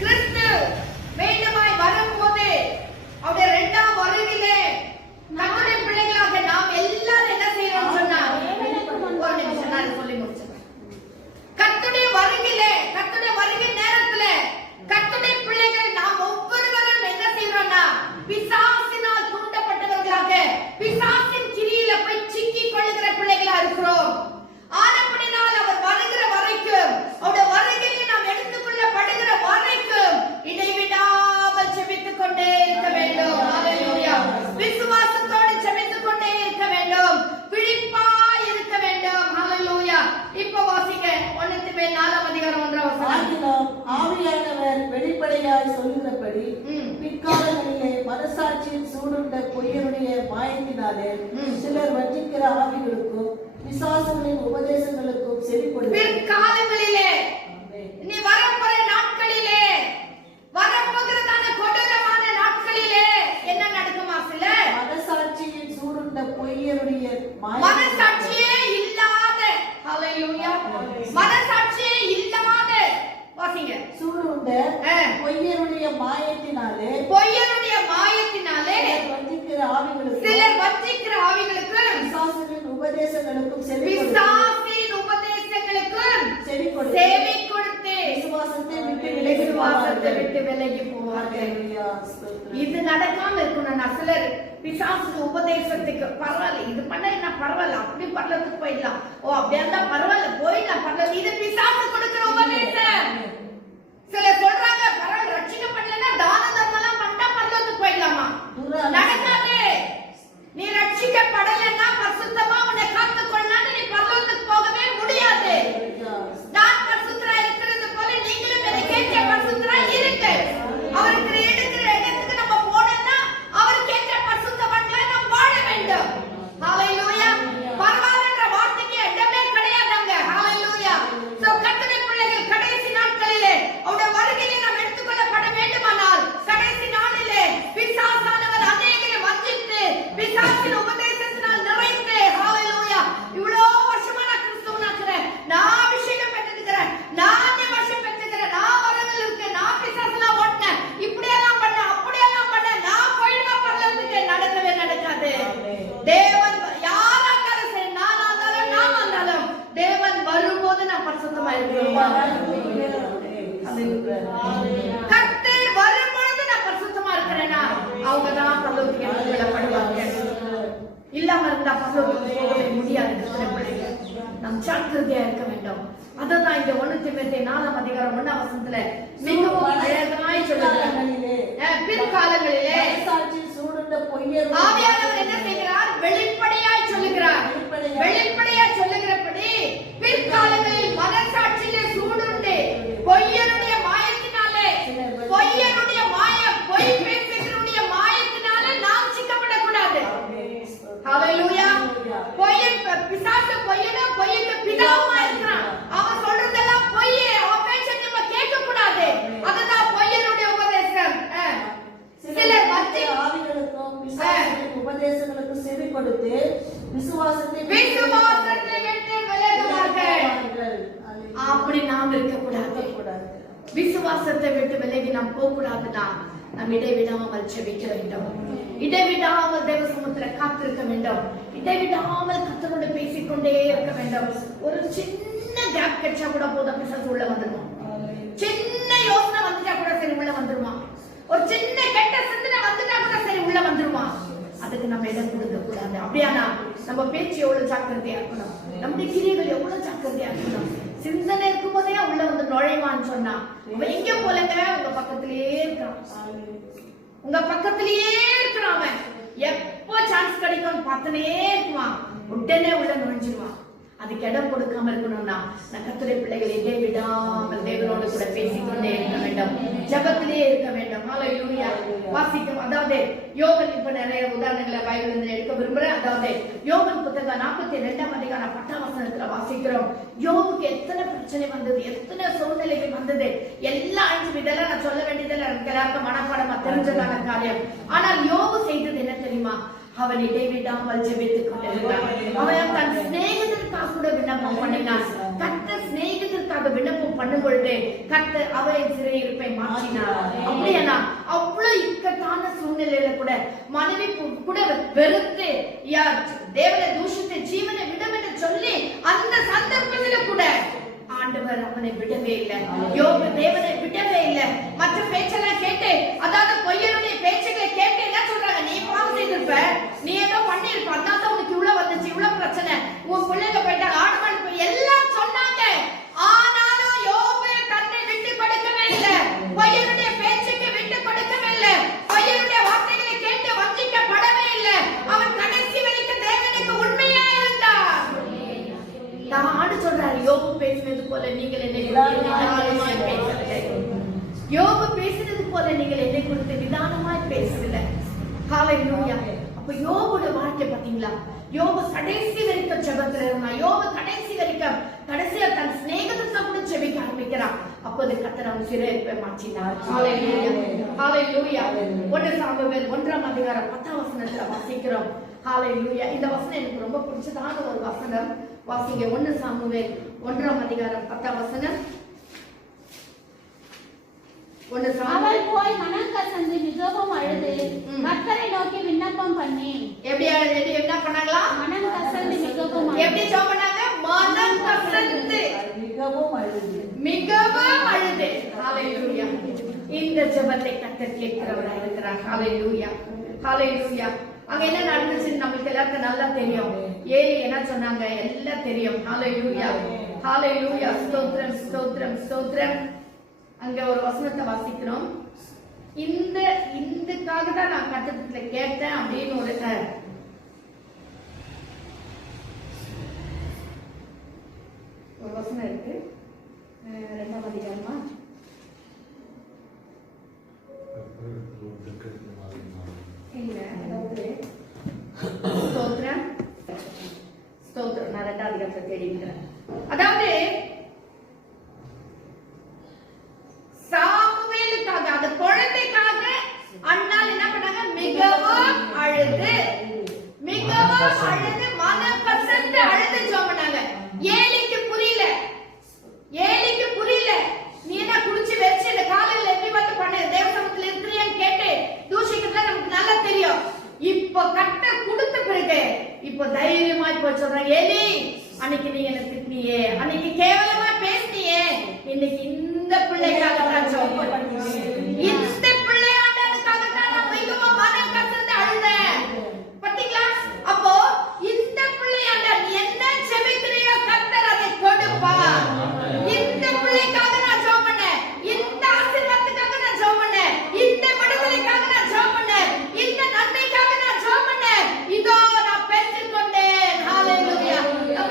கிறிஸ்து மீண்டுமாய் வரும்போது அவருடைய 2ஆம் வருகையிலே நம்முடைய பிள்ளைகளாக நாம் எல்லாரும் என்ன செய்யறோம் சொன்னா, ஒரு நிமிஷம் நான் சொல்லி முடிச்சேன். கர்த்தருடைய வருகையிலே, கர்த்தருடைய வருகை நேரத்திலே கர்த்தருடைய பிள்ளைகள் நாம் ஒவ்வொருவரும் என்ன செய்யறோம்னா, பிசாசினால் தூண்டப்பட்டவர்களாக பிசாசின் கிரியில போய் சிக்கிக் கொள்ளுகிற பிள்ளைகளா இருக்கிறோம். ஆனபடினால் அவர் வருகிற வரைக்கும், அவருடைய வருகையை நாம் எடுத்துக்கொள்ளப்படுகிற வரைக்கும் இடைவிடாமல் ஜெபித்துக் கொண்டே இருக்க வேண்டும். ஹல்லேலூயா. விசுவாசத்தோடு ஜெபித்துக் கொண்டே இருக்க வேண்டும், விழிப்பாய் இருக்க வேண்டும். ஹல்லேலூயா. இப்போ வாசிங்க 1 தீமோத்தேயு 4 அதிகாரம் 1 வசனம். ஆவியானவர் வெளிப்படையாய் சொல்லுகிறபடி பிற்காலங்களிலே மனசாட்சியின் சூடுண்ட பொய்யருடைய மாயத்தினாலே சிலர் வஞ்சிக்கிற ஆவிகளுக்கும் பிசாசுகளின் உபதேசங்களுக்கும் செவிகொடுத்து பிற்காலங்களிலே, நீ வரப்போற நாட்களிலே, வரப்போகிறதான கொடூரமான நாட்களிலே என்ன நடக்குமா? சில மனசாட்சியின் சூடுண்ட பொய்யருடைய மனசாட்சியே இல்லாத, ஹல்லேலூயா, மனசாட்சியே இல்லாத, வாசிங்க, சூடுண்ட பொய்யருடைய மாயத்தினாலே வஞ்சிக்கிற ஆவிகளுக்கும் சிலர் வஞ்சிக்கிற ஆவிகளுக்கு பிசாசுகளின் உபதேசங்களுக்கும் செவி கொடுத்து விசுவாசத்தை விட்டு விலகி போவார்கள். இது நடக்காம இருக்கணும். சிலர் பிசாசு உபதேசத்துக்கு பரவாயில்ல, இது பண்ண என்ன பரவாயில்ல, அப்படி பரலத்துக்கு போயிடலாம், அப்படியா இருந்தா பரவாயில்ல போயிடலாம், பரவாயில்ல, இது பிசாசு கொடுக்கிற உபதேசம். சிலர் சொல்றாங்க பரவாயில்ல, ரட்சிக்க பண்ணலன்னா தான தர்மம் எல்லாம் பண்ணா பரலத்துக்கு போயிடலாமா? நடக்காது. நீ ரட்சிக்கப்படலைன்னா பரிசுத்தமா உன்னை காத்துக்கொள்ளலான்னு நீ பரலோகத்துக்கு போகவே முடியாது. நான் பரிசுத்தரா இருக்கிறது போல நீங்களும் என்னை கேட்க பரிசுத்தரா இருங்க. அவருக்கு எடுக்கிற இடத்துக்கு நம்ம போனோம்னா அவருக்கு ஏற்ற பரிசுத்தவான்களா நாம் வாழ வேண்டும். ஹல்லேலூயா. பரவாயில்லன்ற வார்த்தைக்கு இடமே கிடையாதுங்க. ஹல்லேலூயா. சோ கர்த்தருடைய பிள்ளைகள் கடைசி நாட்களிலே அவருடைய வருகையிலே நாம் எடுத்துக்கொள்ளப்பட வேண்டுமானால் கடைசி நாளிலே பிசாசானவர் அநேகரை வஞ்சித்து பிசாசின் உபதேசத்தினால் நிறைந்து, ஹல்லேலூயா, இவ்வளோ வருஷமா நான் கிறிஸ்தவனாக்குறேன், நான் அபிஷேகம் பெற்றிருக்கிறேன், நான் வருஷம் பெற்றிருக்கிறேன், நான் வரவில் இருக்கேன், நான் பிசாசெல்லாம் ஓட்டினேன், இப்படியெல்லாம் பண்ணேன், அப்படியெல்லாம் பண்ணேன், நான் போயிடுவா பரலத்துக்கு. நடக்கவே நடக்காது. தேவன் யாரா இருந்தாலும் சரி, நானா இருந்தாலும் நாம இருந்தாலும் தேவன் வரும்போது நான் பரிசுத்தமா இருக்கிறேன். கர்த்தர் வரும்பொழுது நான் பரிசுத்தமா இருக்கிறேன்னா அவங்க தான் பரலோகத்துக்கு எடுத்துக்கொள்ளப்படுவாங்க. இல்லாம இருந்தா பரலோகத்துக்கு போகவே முடியாது. நாம் ஜாக்கிரதையா இருக்க வேண்டும். அததான் இந்த 1 தீமோத்தேயு 4 அதிகாரம் 1 வசனத்துல மிகவும் அழகாய் சொல்லுகிறார். பிற்காலங்களிலே ஆவியானவர் என்ன செய்கிறார்? வெளிப்படையாய் சொல்லுகிறார். வெளிப்படையாய் சொல்லுகிறபடி பிற்காலங்களில் மனசாட்சியிலே சூடுண்டு பொய்யனுடைய மாயத்தினாலே, பொய்யனுடைய மாயம், பொய் பேசுகிறவருடைய மாயத்தினாலே நாம் சிக்கப்படக்கூடாது. ஹல்லேலூயா. பொய்யன் பிசாசு பொய்யனா, பொய்யனுக்கு பிதாவுமா இருக்கிறான். அவன் சொல்றதெல்லாம் பொய், அவன் பேச்சை நம்ம கேட்க கூடாது. அப்படி நாம் இருக்கக்கூடாது. விசுவாசத்தை விட்டு விலகி நாம் போக கூடாதுன்னா நாம் இடைவிடாமல் ஜெபிக்க வேண்டும். இடைவிடாமல் தேவ சமூகத்துல காத்திருக்க வேண்டும். இடைவிடாமல் கர்த்தரோடு பேசிக்கொண்டே இருக்க வேண்டும். ஒரு சின்ன கேப் கிடைச்சா கூட போதும், பிசாசு உள்ள வந்துருவான். சின்ன யோசனை வந்துட்டா கூட சரி உள்ள வந்துருவான். ஒரு சின்ன கெட்ட சிந்தனை வந்துட்டா கூட சரி உள்ள வந்துருவான். அதுக்கு நம்ம இடம் கொடுக்க கூடாது. அப்படியானா நம்ம பேச்சு எவ்வளவு ஜாக்கிரதையா இருக்கணும், நம்முடைய கிரியைகள் எவ்வளவு ஜாக்கிரதையா இருக்கணும். சிந்தனை இருக்கும் போதே உள்ள வந்து நுழைவான்னு சொன்னா எங்க போலங்க உங்க பக்கத்திலேயே இருக்கான். உங்க பக்கத்திலேயே இருக்கிறான். அவன் எப்போ சான்ஸ் கிடைக்கும் பார்த்தனே இருக்குவான். உடனே உள்ள நுழைஞ்சிருவான். அதுக்கு இடம் கொடுக்காம இருக்கணும்னா கர்த்தருடைய பிள்ளைகள் இதை விடாமல் தேவனோடு கூட பேசிக்கொண்டே இருக்க வேண்டும். ஜெபத்திலே இருக்க வேண்டும். ஹல்லேலூயா. வாசிக்கும். அதாவது யோபன், இப்ப நிறைய உதாரணங்களை பைபிள்ல எடுக்க விரும்புறேன். அதாவது யோபன் புத்தகம் 42ஆம் அதிகாரம் 10ஆம் வசனத்துல வாசிக்கிறோம். யோபுக்கு எத்தனை பிரச்சனை வந்தது, எத்தனை சூழ்நிலைகள் வந்தது, எல்லாம் அழிஞ்சு. இதெல்லாம் நான் சொல்ல வேண்டியதில்லை, எல்லாருக்கும் மனப்பாடமா தெரிஞ்சதான காரியம். ஆனால் யோபு செய்தது என்ன தெரியுமா? அவன் இடைவிடாமல் ஜெபித்துக் கொண்டிருந்தான். அவன் தன் சிநேகிதருக்காக கூட விண்ணப்பம் பண்ணினான். கர்த்தர் சிநேகிதருக்காக விண்ணப்பம் பண்ணும் பொழுது கர்த்தர் அவரின் சிறையிருப்பை மாற்றினார். அப்படியா? அவ்வளவு இக்கட்டான சூழ்நிலையில கூட மனைவி கூட வெறுத்து தேவனை தூஷித்து ஜீவனை விடும் என்று சொல்லி அந்த சந்தர்ப்பத்தில் கூட ஆண்டவர் அவனை விடவே இல்லை. யோபு தேவனை விடவே இல்லை. மற்ற பேச்செல்லாம் கேட்டு, அதாவது பொய்யருடைய பேச்சுகளை கேட்டு என்ன சொல்றாங்க? நீ பாவம் செய்திருப்ப, நீ ஏதோ பண்ணிருப்ப, அதனால உனக்கு இவ்வளவு வந்துச்சு, இவ்வளவு பிரச்சனை, உன் பிள்ளைங்க போயிட்டாங்க, ஆடுமாடு எல்லாம் சொன்னாங்க. ஆனாலும் யோபு தன்னை விட்டு கொடுக்கவே இல்லை. பொய்யருடைய பேச்சுக்கு விட்டு கொடுக்கவே இல்லை. பொய்யருடைய வார்த்தைகளை கேட்டு வஞ்சிக்கப்படவே இல்லை. அவன் கடைசி வரைக்கும் தேவனுக்கு உண்மையா இருந்தார். ஆண்டு சொல்றாரு, யோபு பேசினது போல நீங்கள் என்னை நிதானமாய் பேசவில்லை. யோபு பேசினது போல நீங்கள் என்னை குறித்து நிதானமாய் பேசவில்லை. ஹல்லேலூயா. அப்ப யோபுடைய வாழ்க்கை பாத்தீங்களா? யோபு கடைசி வரைக்கும் ஜெபத்துல இருந்தான். யோபு கடைசி வரைக்கும், கடைசியா தன் சிநேகிதத்தை கூட ஜெபிக்க ஆரம்பிக்கிறான். அப்போது கர்த்தர் அவன் சிறையிருப்பை மாற்றினார். ஹல்லேலூயா. ஹல்லேலூயா. 1 சாமுவேல் 1ஆம் அதிகாரம் 10ஆம் வசனத்துல வாசிக்கிறோம். ஹல்லேலூயா. இந்த வசனம் எனக்கு ரொம்ப பிடிச்சதான ஒரு வசனம். வாசிங்க. 1 சாமுவேல் 1ஆம் அதிகாரம் 10ஆம் வசனம். அவள் போய் மனம் கசந்து மிகவும் அழுது கர்த்தரை நோக்கி விண்ணப்பம் பண்ணி. எப்படி என்ன பண்ணாங்களா? மனம் கசந்து மிகவும் எப்படி ஜெபம் பண்ணாங்க? மனம் கசந்து மிகவும் அழுது. ஹல்லேலூயா. இந்த ஜெபத்தை கர்த்தர் கேட்கிறவராய் இருக்கிறார். ஹல்லேலூயா. ஹல்லேலூயா. அங்க என்ன நடந்துச்சுன்னு நமக்கு எல்லாருக்கும் நல்லா தெரியும். ஏலி என்ன சொன்னாங்க எல்லாம் தெரியும். ஹல்லேலூயா. ஹல்லேலூயா. ஸ்தோத்திரம், ஸ்தோத்திரம், ஸ்தோத்திரம். அங்க ஒரு வசனத்தை வாசிக்கிறோம். இதுக்காக தான் நான் கட்டத்துல கேட்டேன் அப்படின்னு ஒரு வசனம் இருக்கு. 2ஆம் அதிகாரமா? இல்ல, அதாவது ஸ்தோத்திரம், ஸ்தோத்திரம். நான் 2ஆம் அதிகாரத்தை தேடி இருக்கிறேன். அதாவது சாமுவேலுக்காக, அந்த குழந்தைக்காக அண்ணால் என்ன பண்ணாங்க? மிகவும் அழுது மனம் கசந்து அழுது ஜெபம் பண்ணாங்க. ஏலிக்கு புரியல. நீ என்ன குடிச்சு வெச்சு இந்த காலையில எப்படி வந்து பண்ண தேவசமத்துல இருக்கிறியான்னு கேட்டு தூஷிக்கிறதுல நமக்கு நல்லா தெரியும். இப்போ கர்த்தர் கொடுத்த பிறகு இப்போ தைரியமாய் போய் சொல்றாங்க, ஏலி அன்னைக்கு நீ என்ன திட்டினியே, அன்னைக்கு கேவலமா பேசினியே, இன்னைக்கு இந்த பிள்ளைக்காக தான் ஜெபம் பண்ணுவேன். இந்த பிள்ளையாண்டதுக்காக தான் நான் மிகவும் மனம் கசந்து அழுதேன். பாத்தீங்களா? அப்போ இந்த பிள்ளையாண்ட நீ என்ன ஜெபிக்கிறியோ கர்த்தர் அதை கொடுப்பார். இந்த பிள்ளைக்காக நான் ஜெபம் பண்ணேன். இந்த ஆசீர்வாதத்துக்காக நான் ஜெபம் பண்ணேன். இந்த விடுதலைக்காக நான் ஜெபம் பண்ணேன். இந்த நன்மைக்காக நான் ஜெபம் பண்ணேன். இதோ நான் பெற்றுக்கொண்டேன். ஹல்லேலூயா.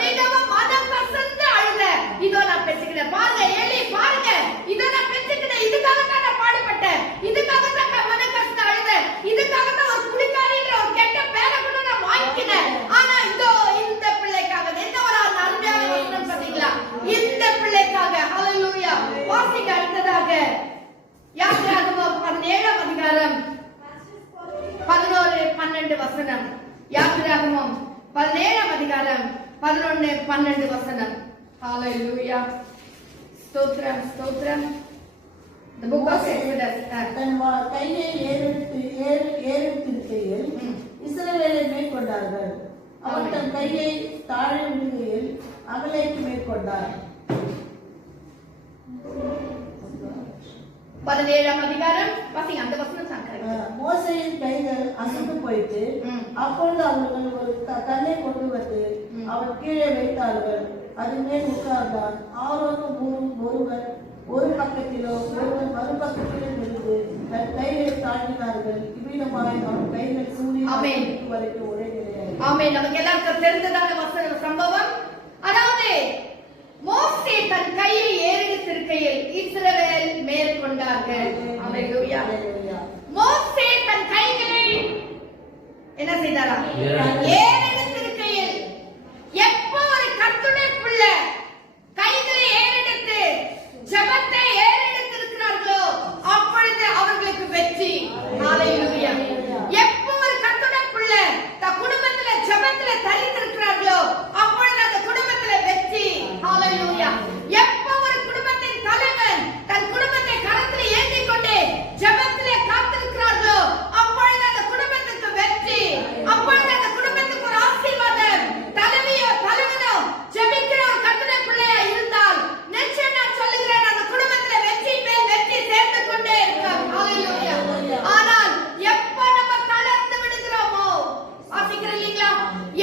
மிகவும் மனம் கசந்து அழுதேன். இதோ நான் பெற்றுக்கிட்டேன். பாருங்க ஏலி, பாருங்க, இதோ நான் பெற்றுக்கிட்டேன். இதுக்காக தான் நான் பாடுபட்டேன். இதுக்காக தான் நான் மனம் கசந்து அழுதேன். இதுக்காக தான் ஒரு குடிக்காரின்ற ஒரு கெட்ட பேரை கூட நான் வாங்கினேன். ஆனா இதோ இந்த பிள்ளைக்காக என்ன ஒரு அருமையான வசனம் பாத்தீங்களா? இந்த பிள்ளைக்காக. ஹல்லேலூயா. வாசிக்க அடுத்ததாக யாத்திராகமம் 17ஆம் அதிகாரம் 11-12 வசனம். யாத்திராகமம் 17ஆம் அதிகாரம் 11-12 வசனம். Hallelujah. ஸ்தோத்திரம் ஸ்தோத்திரம். The book of Exodus. தன் கையை ஏறெடுத்திருக்கையில் இஸ்ரவேலை மேற்கொண்டார்கள். அவர் தன் கையை தாழ விடுகையில் அமலேக்கு மேற்கொண்டார். 17ஆம் அதிகாரம் வாசிங்க, அந்த வசனம் சாங்க. மோசேயின் கைகள் அசைந்து போயிட்டு அப்பொழுது அவர்கள் ஒரு கல்லை கொண்டு வந்து அவர் கீழே வைத்தார்கள். அது மேல் உட்கார்ந்தான். ஆரோனும் ஒருவர் ஒரு பக்கத்திலோ ஒருவர் மறுபக்கத்திலும் இருந்து தன் கைகளை தாண்டினார்கள். இவ்விதமாய் அவன் கைகள் சூரியன் வரைக்கும் ஒரே நிலையாக. ஆமென். நமக்கு எல்லாருக்கும் தெரிந்ததான வசன சம்பவம். அதாவது மோசே தன் கையை ஏறெடுத்திருக்கையில் இஸ்ரவேல் மேற்கொண்டார்கள். அல்லேலூயா. மோசே தன் கைகளை என்ன செய்தாரா? ஏறெடுத்திருக்கையில். எப்போ ஒரு கர்த்தருடைய பிள்ளை கைகளை ஏறெடுத்து ஜெபத்தை ஏறெடுத்திருக்கிறார்களோ அப்பொழுது அவர்களுக்கு வெற்றி. அல்லேலூயா. எப்போ ஒரு கர்த்தருடைய பிள்ளை தன் குடும்பத்துல ஜெபத்துல தரித்திருக்கிறார்களோ அப்பொழுது அந்த குடும்பத்துல வெற்றி. அல்லேலூயா. எப்போ ஒரு குடும்பத்தின் தலைவன் தன் குடும்பத்தை கரத்தில் ஏந்திக் கொண்டு ஜெபத்திலே காத்திருக்கிறார்களோ அப்பொழுது அந்த குடும்பத்துக்கு வெற்றி. அப்பொழுது அந்த குடும்பத்துக்கு ஒரு ஆசீர்வாதம். தலைவியோ தலைவனோ ஜெபிக்கிற ஒரு கர்த்தருடைய பிள்ளையா இருந்தால் நிச்சயம் நான் சொல்லுகிறேன், அந்த குடும்பத்துல வெற்றி மேல் வெற்றி சேர்ந்து கொண்டே இருக்கும். அல்லேலூயா. ஆனால் எப்போ நம்ம தளர்ந்து விடுகிறோமோ, வாசிக்கிறோம் இல்லைங்களா?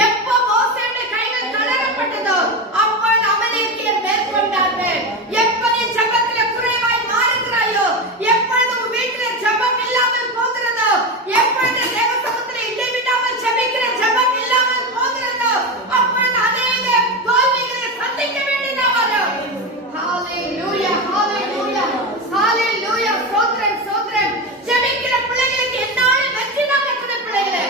எப்போ மோசேயுடைய கைகள் தளரப்பட்டதோ அப்பொழுது அமலேக்கியர் மேற்கொண்டார்கள். எப்ப நீ ஜெபத்திலே குறைவாய் மாறுகிறாயோ, எப்பொழுது உன் வீட்டிலே ஜெபம் இல்லாமல் போகிறதோ, எப்பொழுது தேவ சமூகத்திலே இடைவிடாமல் ஜெபிக்கிற ஜெபம் இல்லாமல் போகிறதோ அப்பொழுது அநேக தோல்விகளை சந்திக்க வேண்டியதா வரும். ஹalleluya, ஹalleluya, ஹalleluya. ஸ்தோத்திரம், ஸ்தோத்திரம். ஜெபிக்கிற பிள்ளைகளுக்கு என்னாலும் வெற்றி தான் கர்த்தருடைய பிள்ளைகளே.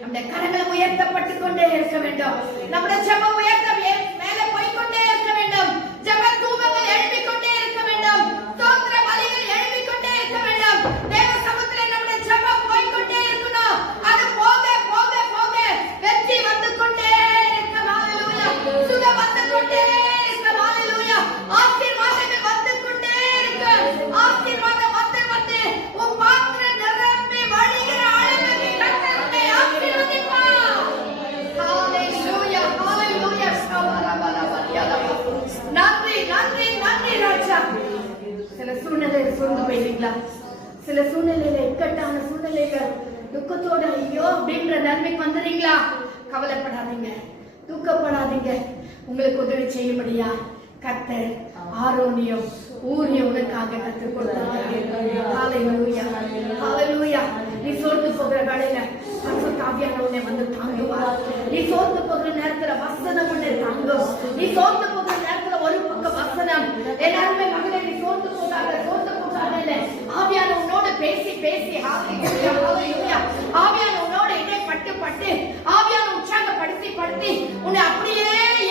நம்முடைய கரங்கள் உயர்த்தப்பட்டுக் கொண்டே இருக்க வேண்டும். நம்முடைய ஜெபம் உயர்த்த மேலே போய் கொண்டே இருக்க வேண்டும். ஜெப தூபங்கள் எழுப்பிக் கொண்டே இருக்க வேண்டும். ஸ்தோத்திர பலிகள் எழுப்பிக் கொண்டே இருக்க வேண்டும். தேவ சமூகத்திலே நம்முடைய ஜெபம் போய் கொண்டே இருக்கணும். அது போக போக போக வெற்றி வந்து கொண்டே இருக்கும். ஹalleluya. சுகம் வந்து கொண்டே இருக்கும். ஹalleluya. ஆசீர்வாதங்கள் வந்து கொண்டே இருக்கும். ஆசீர்வாதம் வந்து வந்து உன் பாத்திரம் நிரம்பி வழிகிற அளவுக்கு கர்த்தர் உன்னை ஆசீர்வதிப்பார். ஹalleluya, ஹalleluya. நன்றி நன்றி நன்றி ராஜா. சில சூழ்நிலையில சோர்ந்து போயிருக்கீங்களா? சில சூழ்நிலையில இக்கட்டான சூழ்நிலையில துக்கத்தோட ஐயோ அப்படின்ற நன்மைக்கு வந்துடுறீங்களா? கவலைப்படாதீங்க, துக்கப்படாதீங்க. உங்களுக்கு உதவி செய்யும்படியா கர்த்தர் ஆரோனியம் ஊரியம் உனக்காக கற்றுக் கொடுத்தார். ஹalleluya, ஹalleluya. நீ சோர்ந்து போகிற வேளையில பரிசுத்த ஆவியானவர் உன்னை வந்து தாங்குவார். நீ சோர்ந்து போகிற நேரத்துல வசனம் உன்னை தாங்கும். நீ சோர்ந்து போகிற நேரத்துல ஒரு பக்கம் வசனம். எல்லாருமே மகளே நீ சோர்ந்து போகாத, சோர்ந்து போகாத. ஆவியான உன்னோட பேசி பேசி ஹalleluya, ஹalleluya. ஆவியான உன்னோட இடைப்பட்டு பட்டு ஆவியான உற்சாகப்படுத்தி படுத்தி உன்னை அப்படியே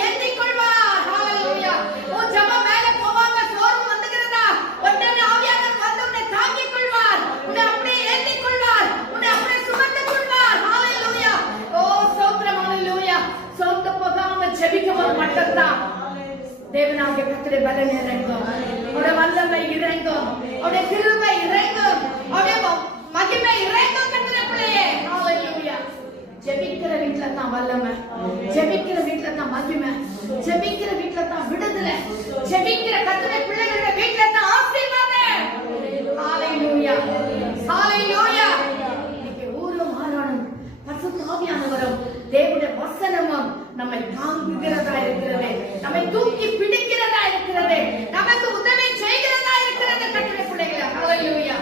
ஏந்திக் கொள்வார். ஹalleluya. உன் ஜெபம் மேலே போவாங்க, சோர்வு வந்துகிறதா உடனே ஆவியானவர் வந்து உன்னை தாங்கிக் கொள்வார். உன்னை அப்படியே ஏந்திக் கொள்வார். உன்னை அப்படியே சுமந்து கொள்வார். ஹalleluya. ஓ ஸ்தோத்திரம். ஹalleluya. சோர்ந்து போகாம ஜெபிக்கும்போது மட்டும்தான் தேவனாகிய கர்த்தருடைய பலன் இறங்கும். அவருடைய வல்லமை இறங்கும். அவருடைய கிருபை இறங்கும். அவருடைய மகிமை இறங்கும். கர்த்தருடைய பிள்ளையே ஹalleluya. ஜெபிக்கிற வீட்ல தான் வல்லமை, ஜெபிக்கிற வீட்ல தான் மகிமை, ஜெபிக்கிற வீட்ல தான் விடுதலை, ஜெபிக்கிற கர்த்தருடைய பிள்ளைகளுடைய வீட்ல தான் ஆசீர்வாதம். ஹalleluya, ஹalleluya. இன்னைக்கு ஊரும் ஆரானும் பரிசுத்த ஆவியானவரும் தேவனுடைய வசனமும் நம்மை தாங்குகிறதா இருக்கிறது, நம்மை தூக்கி பிடிக்கிறதா இருக்கிறது, நமக்கு உதவி செய்கிறதா இருக்கிறது. கர்த்தருடைய பிள்ளைகளே ஹalleluya,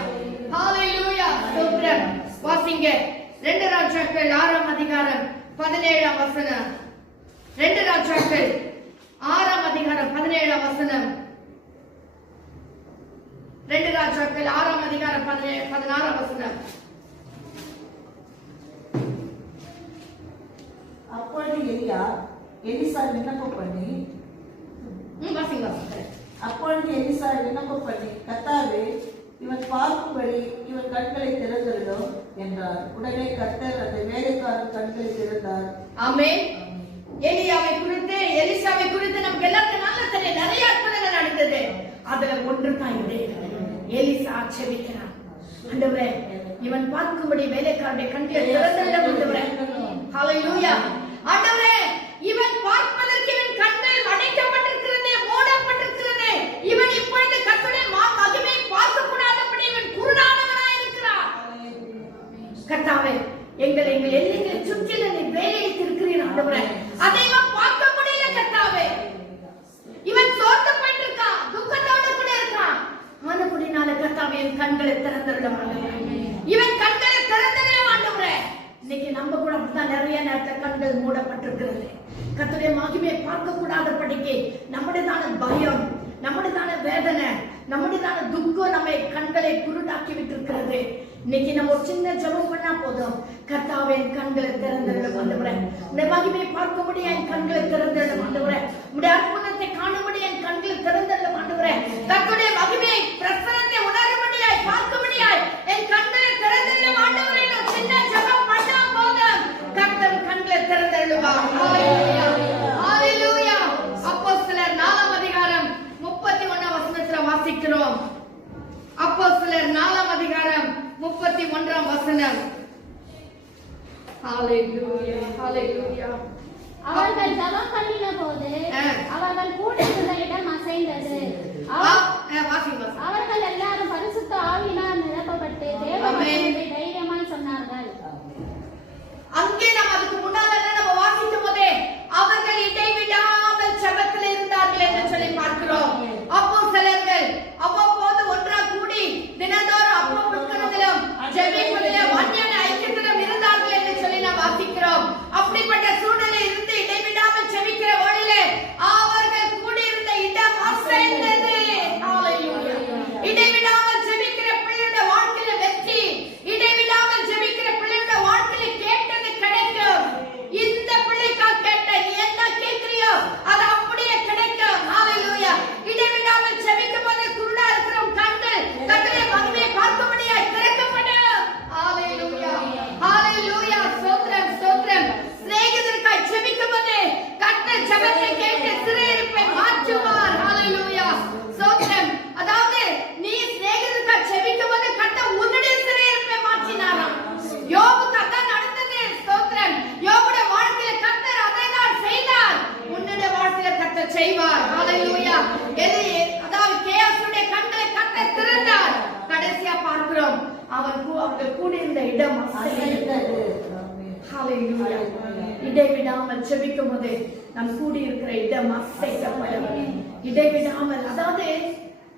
ஹalleluya. ஸ்தோத்திரம். வாசிங்க 2 ராஜாக்கள் 6ஆம் அதிகாரம் 17ஆம் வசனம். 2 ராஜாக்கள் 6ஆம் அதிகாரம் 17ஆம் வசனம். 2 ராஜாக்கள் 6ஆம் அதிகாரம் 16ஆம் வசனம். அப்பொழுது எலிசா விண்ணப்பம் பண்ணி அப்பொழுது எலிசா விண்ணப்பம் பண்ணி கர்த்தாவே இவன் பார்க்கும்படி இவன் கண்களை திறந்திருந்தோம் என்றார். உடனே கர்த்தர் அந்த வேலைக்காரன் கண்களை திறந்தார். ஆமென். எலியாவை குறித்து எலிசாவை குறித்து நமக்கு எல்லாருக்கும் நல்ல தெரியும். நிறைய அற்புதங்கள் நடந்தது. அதுல ஒன்று தான் இது. எலிசா செபிக்கிறான், ஆண்டவரே இவன் பார்க்கும்படி வேலைக்காரனுடைய கண்களை திறந்தருளும் ஆண்டவரே. ஹalleluya. ஆண்டவரே இவன் பார்ப்பதற்கு இவன் கண்கள் அடைக்கப்பட்டிருக்கிறது, மூடப்பட்டிருக்கிறது. இவன் இப்பொழுது கர்த்தருடைய மகிமையை பார்க்க கூடாதபடி இவன் குருடானவனாய் இருக்கிறான். கர்த்தாவே எங்கள் எல்லைகளை சுற்றிலும் நீ வேலையிட்டு இருக்கிறீர் ஆண்டவரே. அதை இவன் பார்க்க முடியல கர்த்தாவே. இவன் சோர்ந்து போயிட்டு இருக்கான், துக்கத்தோட கூட இருக்கான். ஆனபடினால கர்த்தாவே என் கண்களை திறந்தருளும் ஆண்டவரே. இவன் கண்களை திறந்தருளும் ஆண்டவரே. இன்னைக்கு நம்ம கூட அப்படிதான் நிறைய நேரத்துல கண்கள் மூடப்பட்டிருக்கிறது. கர்த்தருடைய மகிமையை பார்க்க கூடாதபடிக்கு நம்முடையதான பயம், நம்முடையதான வேதனை, நம்முடையதான துக்கம் நம்மை கண்களை குருடாக்கி விட்டிருக்கிறது. இன்னைக்கு நம்ம ஒரு சின்ன ஜெபம் பண்ணா போதும். கர்த்தாவே என் கண்களை திறந்தருளும் ஆண்டவரே. உம்முடைய மகிமையை பார்க்கும்படி என் கண்களை திறந்தருளும் ஆண்டவரே. உம்முடைய அற்புதத்தை காணும்படி என் கண்களை திறந்தருளும் ஆண்டவரே. கர்த்தருடைய மகிமையை பிரசன்னத்தை உணரும்படியாய் பார்க்கும்படியாய் என் கண்களை திறந்தருளும் ஆண்டவரே. நான் சின்ன ஜெபம் பண்ணா போதும் கர்த்தர் கண்களை திறந்தருளுவார். ஹalleluya ஹalleluya. அப்போஸ்தலர் 4ஆம் அதிகாரம் 31ஆம் வசனத்துல வாசிக்கிறோம். அப்போஸ்தலர் 4ஆம் அதிகாரம் 31ஆம் வசனம். ஹalleluya ஹalleluya. அவர்கள் ஜெபம் பண்ணின போது அவர்கள் கூடியிருந்த இடம் அசைந்தது. அவர்கள் எல்லாரும் பரிசுத்த ஆவியினால் நிரப்பப்பட்டு தேவ வசனத்தை தைரியமாய் சொன்னார்கள். அங்கே நாம் அதுக்கு முன்னால நம்ம வாசிக்கும் போதே அவர்கள் இடைவிடாமல் ஜெபத்தில் இருந்தார்கள் என்று சொல்லி பார்க்கிறோம். அப்போஸ்தலர்கள் அவ்வப்போது ஒன்றாக கூடி தினந்தோறும் அப்பம் புட்கிறதிலும் ஜெபிப்பதிலும் அந்யோன்ய ஐக்கியத்திலும் இருந்தார்கள் என்று சொல்லி நாம் வாசிக்கிறோம். அப்படிப்பட்ட சூழ்நிலை இருந்து இடைவிடாமல் ஜெபிக்கிற வேளையிலே அவர்கள் கூடியிருந்த இடம் அசைந்தது. ஹalleluya. இடைவிடாமல் ஜெபிக்கிற பிள்ளையோட வாழ்க்கையில வெற்றி, இடைவிடாமல் ஜெபிக்கிற பிள்ளையோட வாழ்க்கையில கேட்டது கிடைக்கும். இந்த பிள்ளைக்கா கேட்ட நீ என்ன கேட்கிறியோ அது அப்படியே கிடைக்கும். ஹalleluya. இடைவிடாமல் ஜெபிக்கும் போது குருடா இருக்கிற கண்கள் கர்த்தருடைய மகிமையை பார்க்கும்படியாய் திறக்கப்படும். ஹalleluya ஹalleluya. ஸ்தோத்திரம் ஸ்தோத்திரம். சிநேகிதருக்காய் ஜெபிக்கும் போது கர்த்தர் ஜெபத்தை கேட்டு சிறையிருப்பை மாற்றுவார். ஹalleluya ஸ்தோத்திரம். அதாவது நீ சிநேகிதருக்காய் ஜெபிக்கும் போது கர்த்தர் உன்னுடைய சிறையிருப்பை மாற்றினாராம். யோபுக்கு அதான் நடந்தது. ஸ்தோத்திரம். யோபுடைய வாழ்க்கையில கர்த்தர் அதைதான் செய்தார். உன்னுடைய வாழ்க்கையில கர்த்தர் செய்வார். ஹalleluya. அதாவது கேயாசுடைய கண்களை கர்த்தர் திறந்தார். கடைசியா பார்க்கிறோம் அவர்கள் கூடியிருந்த இடம் அசைந்தது. ஹalleluya. இடைவிடாமல் ஜெபிக்கும் போது நாம் கூடியிருக்கிற இடம் அசைக்கப்படும். இடைவிடாமல், அதாவது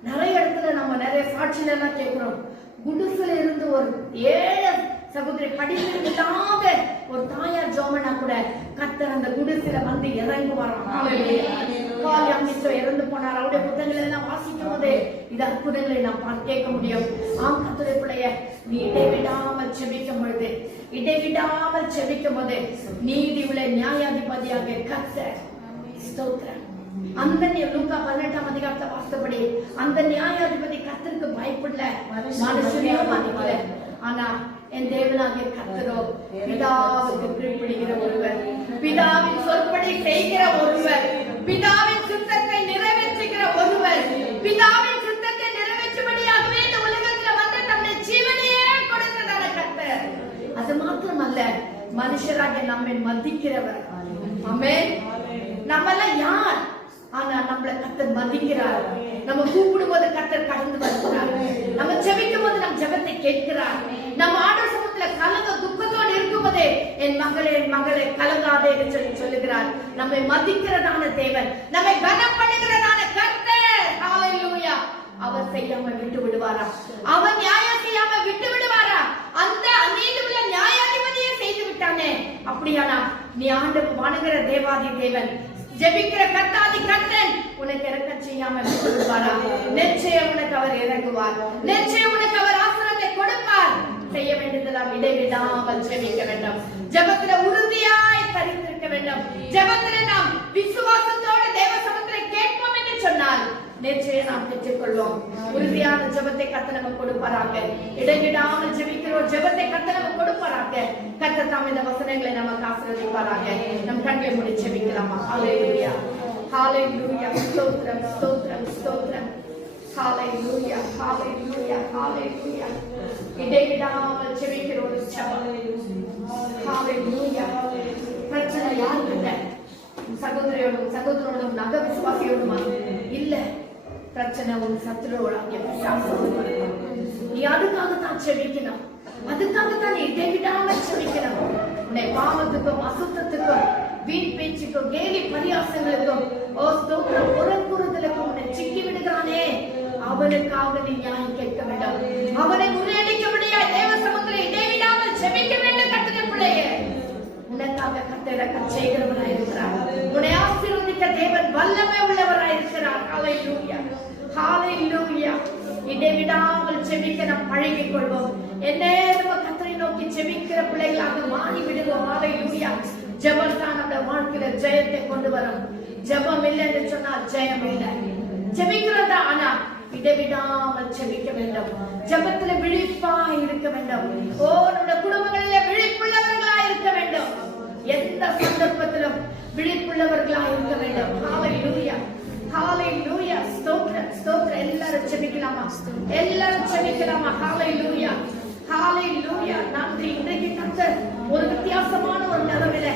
நிறைய இடத்துல நம்ம நிறைய சாட்சியில எல்லாம் கேட்கிறோம். குடிசுல இருந்து ஒரு 7 சகோதரி படிப்பில்லாத ஒரு தாயார் ஜோமனா கூட கர்த்தர் அந்த குடிசுல வந்து இறங்குவாராம். கால் அமிச்சோ இறந்து போனார். அவருடைய புத்தகங்களை எல்லாம் வாசிக்கும் போது இது அற்புதங்களை நாம் கேட்க முடியும். ஆம் கர்த்தருடைய பிள்ளைய நீ இடைவிடாமல் ஜெபிக்கும் பொழுது, இடைவிடாமல் ஜெபிக்கும் போது நீதி உள்ள நியாயாதிபதியாக கர்த்தர். ஸ்தோத்திரம். அந்த லூக்கா 18ஆம் அதிகாரத்தை வாசித்தபடி அந்த நியாயாதிபதி கர்த்தருக்கு பயப்படல, மனுஷனையோ மதிக்கல. ஆனா என் தேவனாகிய கர்த்தரோ பிதாவுக்கு கீழ்ப்படிகிற ஒருவர், பிதாவின் சொற்படி செய்கிற ஒருவர், பிதாவின் சித்தத்தை நிறைவேற்றுகிற ஒருவர், பிதாவின் சித்தத்தை நிறைவேற்றும்படியாகவே இந்த உலகத்துல வந்து தன்னுடைய ஜீவனையே கொடுத்ததான கர்த்தர். அது மாத்திரமல்ல, மனுஷராக நம்மை மதிக்கிறவர். ஆமென். நம்மெல்லாம் யார்? ஆனா நம்மள கர்த்தர் மதிக்கிறார். நம்ம கூப்பிடும் போது கர்த்தர் கடந்து வருகிறார். நம்ம ஜெபிக்கும் போது நம் ஜெபத்தை கேட்கிறார். நம்ம ஆண்டவர் சமூகத்துல கலங்க துக்கத்தோடு இருக்கும்போதே என் மகளே கலங்காதே என்று சொல்லுகிறார். நம்மை மதிக்கிறதான தேவன், நம்மை கனம் பண்ணுகிறதான கர்த்தர். ஹalleluya. அவர் செய்யாம விட்டு விடுவாரா? அவர் நியாயம் செய்யாம விட்டு விடுவாரா? அந்த அநீதியுள்ள நியாயாதிபதியை செய்து விட்டானே. அப்படியானா நீ ஆண்டவர் வணங்குகிற தேவாதி தேவன், ஜெபிக்கிற கர்த்தாதி கர்த்தன் உனக்கு இரக்கம் செய்யாம விட்டு விடுவாரா? நிச்சயம் உனக்கு அவர் இறங்குவார். நிச்சயம் உனக்கு அவர் ஆசீர்வாதத்தை கொடுப்பார். செய்ய வேண்டியதெல்லாம் இடைவிடாமல் ஜெபிக்க வேண்டும். ஜெபத்துல உறுதியாய் தரித்திருக்க வேண்டும். ஜெபத்துல நாம் விசுவாசத்தோடு தேவ சமூகத்துல கேட்போம் என்று சொன்னால் நேற்றைய நாம் பெற்றுக்கொள்வோம். உறுதியான ஜெபத்தை கர்த்தர் நமக்கு கொடுப்பாராக. இடைவிடாமல் ஜெபிக்கிற ஒரு ஜெபத்தை கர்த்தர் நமக்கு கொடுப்பாராக. கர்த்தர் தாம் இந்த வசனங்களை நமக்கு ஆசீர்வதிப்பாராக. நம் கண்களை மூடி ஜெபிக்கலாமா? ஹalleluya ஹalleluya ஸ்தோத்திரம் ஸ்தோத்திரம் ஸ்தோத்திரம் ஹalleluya ஹalleluya ஹalleluya. இடைவிடாமல் ஜெபிக்கிற ஒரு ஜெபம். ஹalleluya. பிரச்சனை யாருக்கிட்ட? சகோதரியோடும் சகோதரனோடும் நக விசுவாசியோடுமா? இல்ல, பிரச்சனை உன் சத்துருவோட. நீ அதுக்காகத்தான் செபிக்கணும், அதுக்காகத்தான் நீ இடைவிடாமல் செபிக்கணும். உன்னை பாவத்துக்கும் அசுத்தத்துக்கும் வீண் பேச்சுக்கும் கேலி பரியாசங்களுக்கும் புறங்குறுதலுக்கும் உன்னை சிக்கி விடுகிறானே, அவனுக்காக நீ நியாயம் கேட்க வேண்டாம். அவனை முறியடிக்க முடியாது. தேவ சமூகத்தில் இடைவிடாமல் செபிக்க வேண்டும். கர்த்தருடைய பிள்ளையே, உனக்காக கர்த்தர் இரக்கம் செய்கிறவராய் இருக்கிறார். உன்னை ஆசீர்வதிக்க தேவன் வல்லமை உள்ளவராய் இருக்கிறார். ஹalleluya ஹalleluya. இடைவிடாமல் செபிக்க நாம் பழகிக் கொள்வோம். எந்நேரமும் கர்த்தரை நோக்கி செபிக்கிற பிள்ளைகளாக மாறி விடுவோம். ஹalleluya. ஜெபம் தான் நம்முடைய வாழ்க்கையில ஜெயத்தை கொண்டு வரும். ஜெபம் இல்லை என்று சொன்னால் ஜெயம் இல்லை. ஜெபிக்கிறதா, ஆனா இடைவிடாமல் செபிக்க வேண்டும். ஜெபத்துல விழிப்பாய் இருக்க வேண்டும். நம்முடைய குடும்பங்களிலே விழிப்புள்ளவர்களாய் இருக்க வேண்டும். எந்த சந்தர்ப்பத்திலும் விழிப்புள்ளவர்களாய் இருக்க வேண்டும். ஹalleluya ஹalleluya ஸ்தோத்திரம் ஸ்தோத்திரம். எல்லாரும் செபிக்கலாமா? எல்லாரும் செபிக்கலாமா? ஹalleluya ஹalleluya. நன்றி. இன்றைக்கு கர்த்தர் ஒரு வித்தியாசமான ஒரு நிலைமையில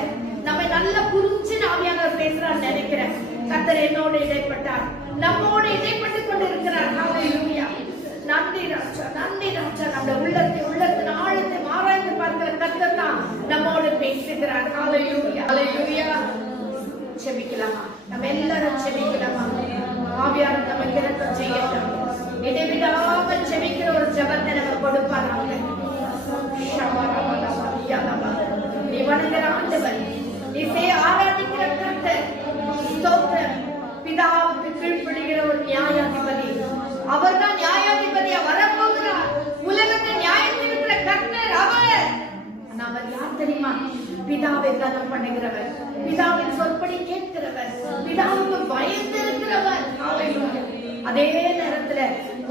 நம்மை நல்ல புரிஞ்சு ஆவியானவர் பேசுறான்னு நினைக்கிறேன். கர்த்தர் என்னோடு இடைப்பட்டார், நம்மோடு இடைப்பட்டுக் கொண்டு இருக்கிறார். ஹalleluya. நன்றி ராஜா, நன்றி ராஜா. நம்முடைய உள்ளத்தின் ஆழத்தை ஆராய்ந்து பார்க்கிற கர்த்தர் தான் நம்மோடு பேசுகிறார். ஹalleluya ஹalleluya. செபிக்கலாமா? நம்ம எல்லாரும் செபிக்கலாமா? ஆவியானவர் நமக்கு இரக்கம் செய்யட்டும். இடைவிடாமல் செபிக்கிற ஒரு ஜெபத்தை நமக்கு கொடுப்பாராங்க. நீ வணங்குற ஆண்டவர், நீ ஆராதிக்கிற கர்த்தர். ஸ்தோத்திரம். பிதாவுக்கு கீழ்ப்படிகிற ஒரு நியாயாதிபதி. அவர்தான் நியாயாதிபதியா வரப்போகிறார். உலகத்தை நியாயம் இருக்கிற கர்த்தர் அவர். அவர் யார் தெரியுமா? பிதாவை கனம் பண்ணுகிறவர், பிதாவின் சொற்படி கேட்கிறவர், பிதாவுக்கு பயந்து இருக்கிறவர். ஹalleluya. அதே நேரத்துல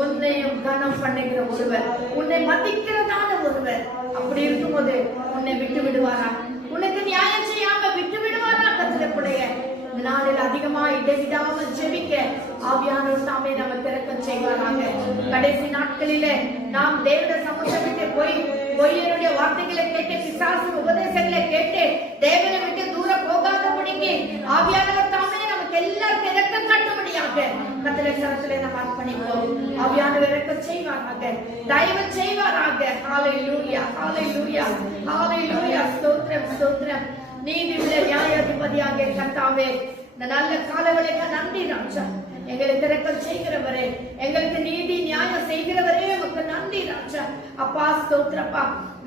உன்னையும் கனம் பண்ணுகிற ஒருவர், உன்னை மதிக்கிறதான ஒருவர். அப்படி இருக்கும்போது உன்னை விட்டு விடுவாரா? உனக்கு நியாயம் செய்யாம விட்டு விடுவாரா? கர்த்தருடைய நாளில் அதிகமா இடைவிடாமல் ஜெபிக்க ஆவியானவர் தாமே நமக்கு இரக்கம் செய்வாராக. கடைசி நாட்களிலே நாம் தேவனுடைய சமூகத்தை பொய்யனுடைய வார்த்தைகளை கேட்டு, பிசாசு உபதேசங்களை கேட்டு தேவனை விட்டு தூரம் போகாதபடிக்கு ஆவியானவர் தாமே நமக்கு எல்லாருக்கும் இரக்கம் காட்டும்படியாக கர்த்தருடைய கரத்திலே நாம் அர்ப்பணிப்போம். ஆவியானவர் இரக்கம் செய்வாராக, தயவு செய்வாராக. ஹalleluya ஹalleluya ஹalleluya. ஸ்தோத்திரம் ஸ்தோத்திரம். நீதியுள்ள நியாயாதிபதியாக கர்த்தாவே, இந்த நல்ல காலவளைக்கு நன்றி ராஜா. எங்களுக்கு இரக்கம் செய்கிறவரே, எங்களுக்கு நீதி நியாயம் செய்கிறவரே, உமக்கு நன்றி ராஜா. அப்பா ஸ்தோத்திரப்பா.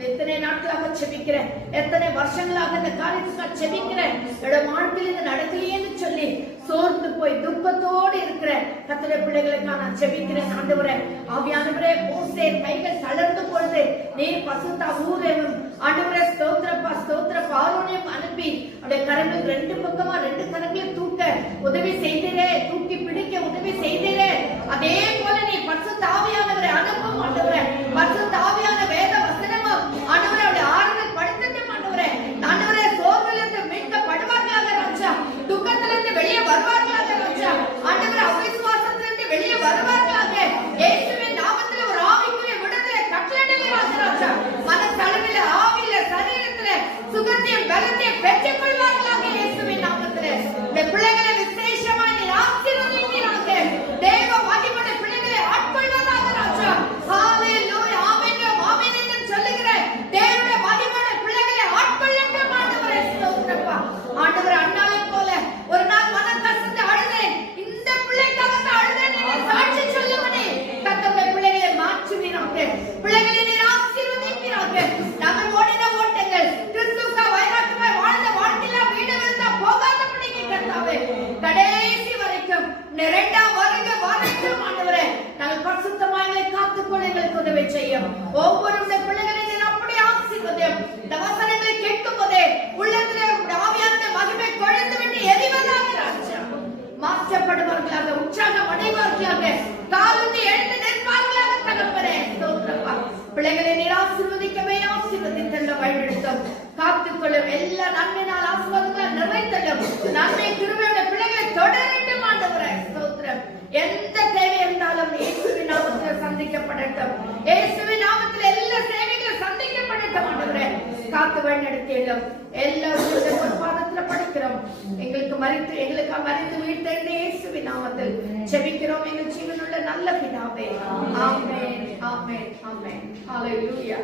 எத்தனை நாட்களாக செபிக்கிறேன், எத்தனை வருஷங்களாக இந்த காரியத்துக்காக செபிக்கிறேன். என்னோட வாழ்க்கையில் இது நடக்கலையேன்னு சொல்லி சோர்ந்து போய் துக்கத்தோடு இருக்கிற கர்த்தருடைய பிள்ளைகளுக்காக நான் செபிக்கிறேன். ஆண்டவரே, ஆவியானவரே, மோசே கைகள் தளர்ந்து பொழுது நீர் பசுத்தா ஊரேவும் ஆண்டவரே ஸ்தோத்திரப்பா ஸ்தோத்திரப்பா ஆரோனையும் அனுப்பி அவருடைய கரங்கள் ரெண்டு பக்கமா ரெண்டு கரங்களை தூக்க உதவி செய்தீரே, தூக்கி பிடிக்க உதவி செய்தீரே. அதே போல நீ பசுத்த ஆவியானவரை அனுப்பும் ஆண்டவரே. பசுத்த ஆவியான வேத வசனமும் ஆண்டவரே அவருடைய ஆறுதல் படுத்தட்டும் ஆண்டவரே. ஆண்டவரே, சோர்விலிருந்து மீட்கப்படுவார்களாக ராஜா, துக்கத்திலிருந்து வெளியே வருவார்களாக ராஜா. ஆண்டவரே, அவிசுவாசத்திலிருந்து வெளியே வருவார்களாக. இயேசுவின் நாமத்தில் ஒரு ஆவிக்குரிய விடுதலை கட்டளையிடுகிறார் ராஜா. மனசளவில் ஆவியில சரீரத்துல சுகத்தையும் பலத்தையும் பெற்றுக் கொள்வார்களாக இயேசுவின் நாமத்தில். இந்த பிள்ளைகளை விசேஷமா நீ ஆசீர்வதிப்பீராக. தேவ மகிமையுடைய பிள்ளைகளை ஆட்கொள்வதாக ராஜா. ஹalleluya ஆமென் ஆமென் என்று சொல்லுகிற தேவனுடைய மகிமையுடைய பிள்ளைகளை ஆட்கொள்ளட்டும் ஆண்டவரே. ஸ்தோத்திரப்பா. ஆண்டவரே, அண்ணாவை போல ஒரு நாள் மனம் கசந்து அழுதேன், இந்த பிள்ளைக்காக தான் அழுதேன் என்று சாட்சி சொல்லுவனே. கர்த்தருடைய பிள்ளைகளை மாற்றுவீராக, பிள்ளைகளை நீர் ஆசீர்வதிப்பீராக. நாங்கள் ஓடின ஓட்டங்கள் கிறிஸ்துவுக்கு வைராக்கியமாய் வாழ்ந்த வாழ்க்கையில வீடு விழுந்தா போகாதபடிக்கு கர்த்தாவே, கடைசி வரைக்கும் இரண்டாம் வருக வரைக்கும் ஆண்டவரே நாங்கள் பரிசுத்தமாய் காத்துக்கொள்ள எங்களுக்கு உதவி செய்யும். ஒவ்வொரு பிள்ளைகளை நீர் அப்படி ஆசீர்வதியும். இந்த வசனங்களை கேட்கும் போதே உள்ளத்திலே ஆவியானவருடைய மகிமை கொழுந்து விட்டு எரிவதாக ராஜா. மாற்ற பலப்படுவார்களாக, உற்சாகம் அடைவார்களாக, காலத்தை எழுந்து நிற்பார்களாக. தகப்பனே ஸ்தோத்திரப்பா. பிள்ளைகளை நீர் ஆசீர்வதிக்கவே ஆசீர்வதித்தல்ல வழிநடத்தும், காத்துக்கொள்ளும், எல்லா நன்மையினால் ஆசீர்வாதங்களால் நிறைத்தல்லும், நன்மை கிருபையோட பிள்ளைகளை தொடரட்டும் ஆண்டவரே. ஸ்தோத்திரம். எந்த தேவை இருந்தாலும் இயேசுவின் நாமத்தில் சந்திக்கப்படட்டும். இயேசுவின் நாமத்தில் எல்லா தேவைகளும் சந்திக்கப்படட்டும் ஆண்டவரே. காத்து வழிநடத்தியல்லும் எல்லாரும் ஒரு பாதத்தில் படிக்கிறோம். எங்களுக்கு மரித்து வீழ்த்த இயேசுவின் நாமத்தில் ஜெபிக்கிறோம் எங்கள் ஜீவனுள்ள நல்ல பிதாவே. ஆமென், ஆமென், ஆமென். ஹல்லேலூயா.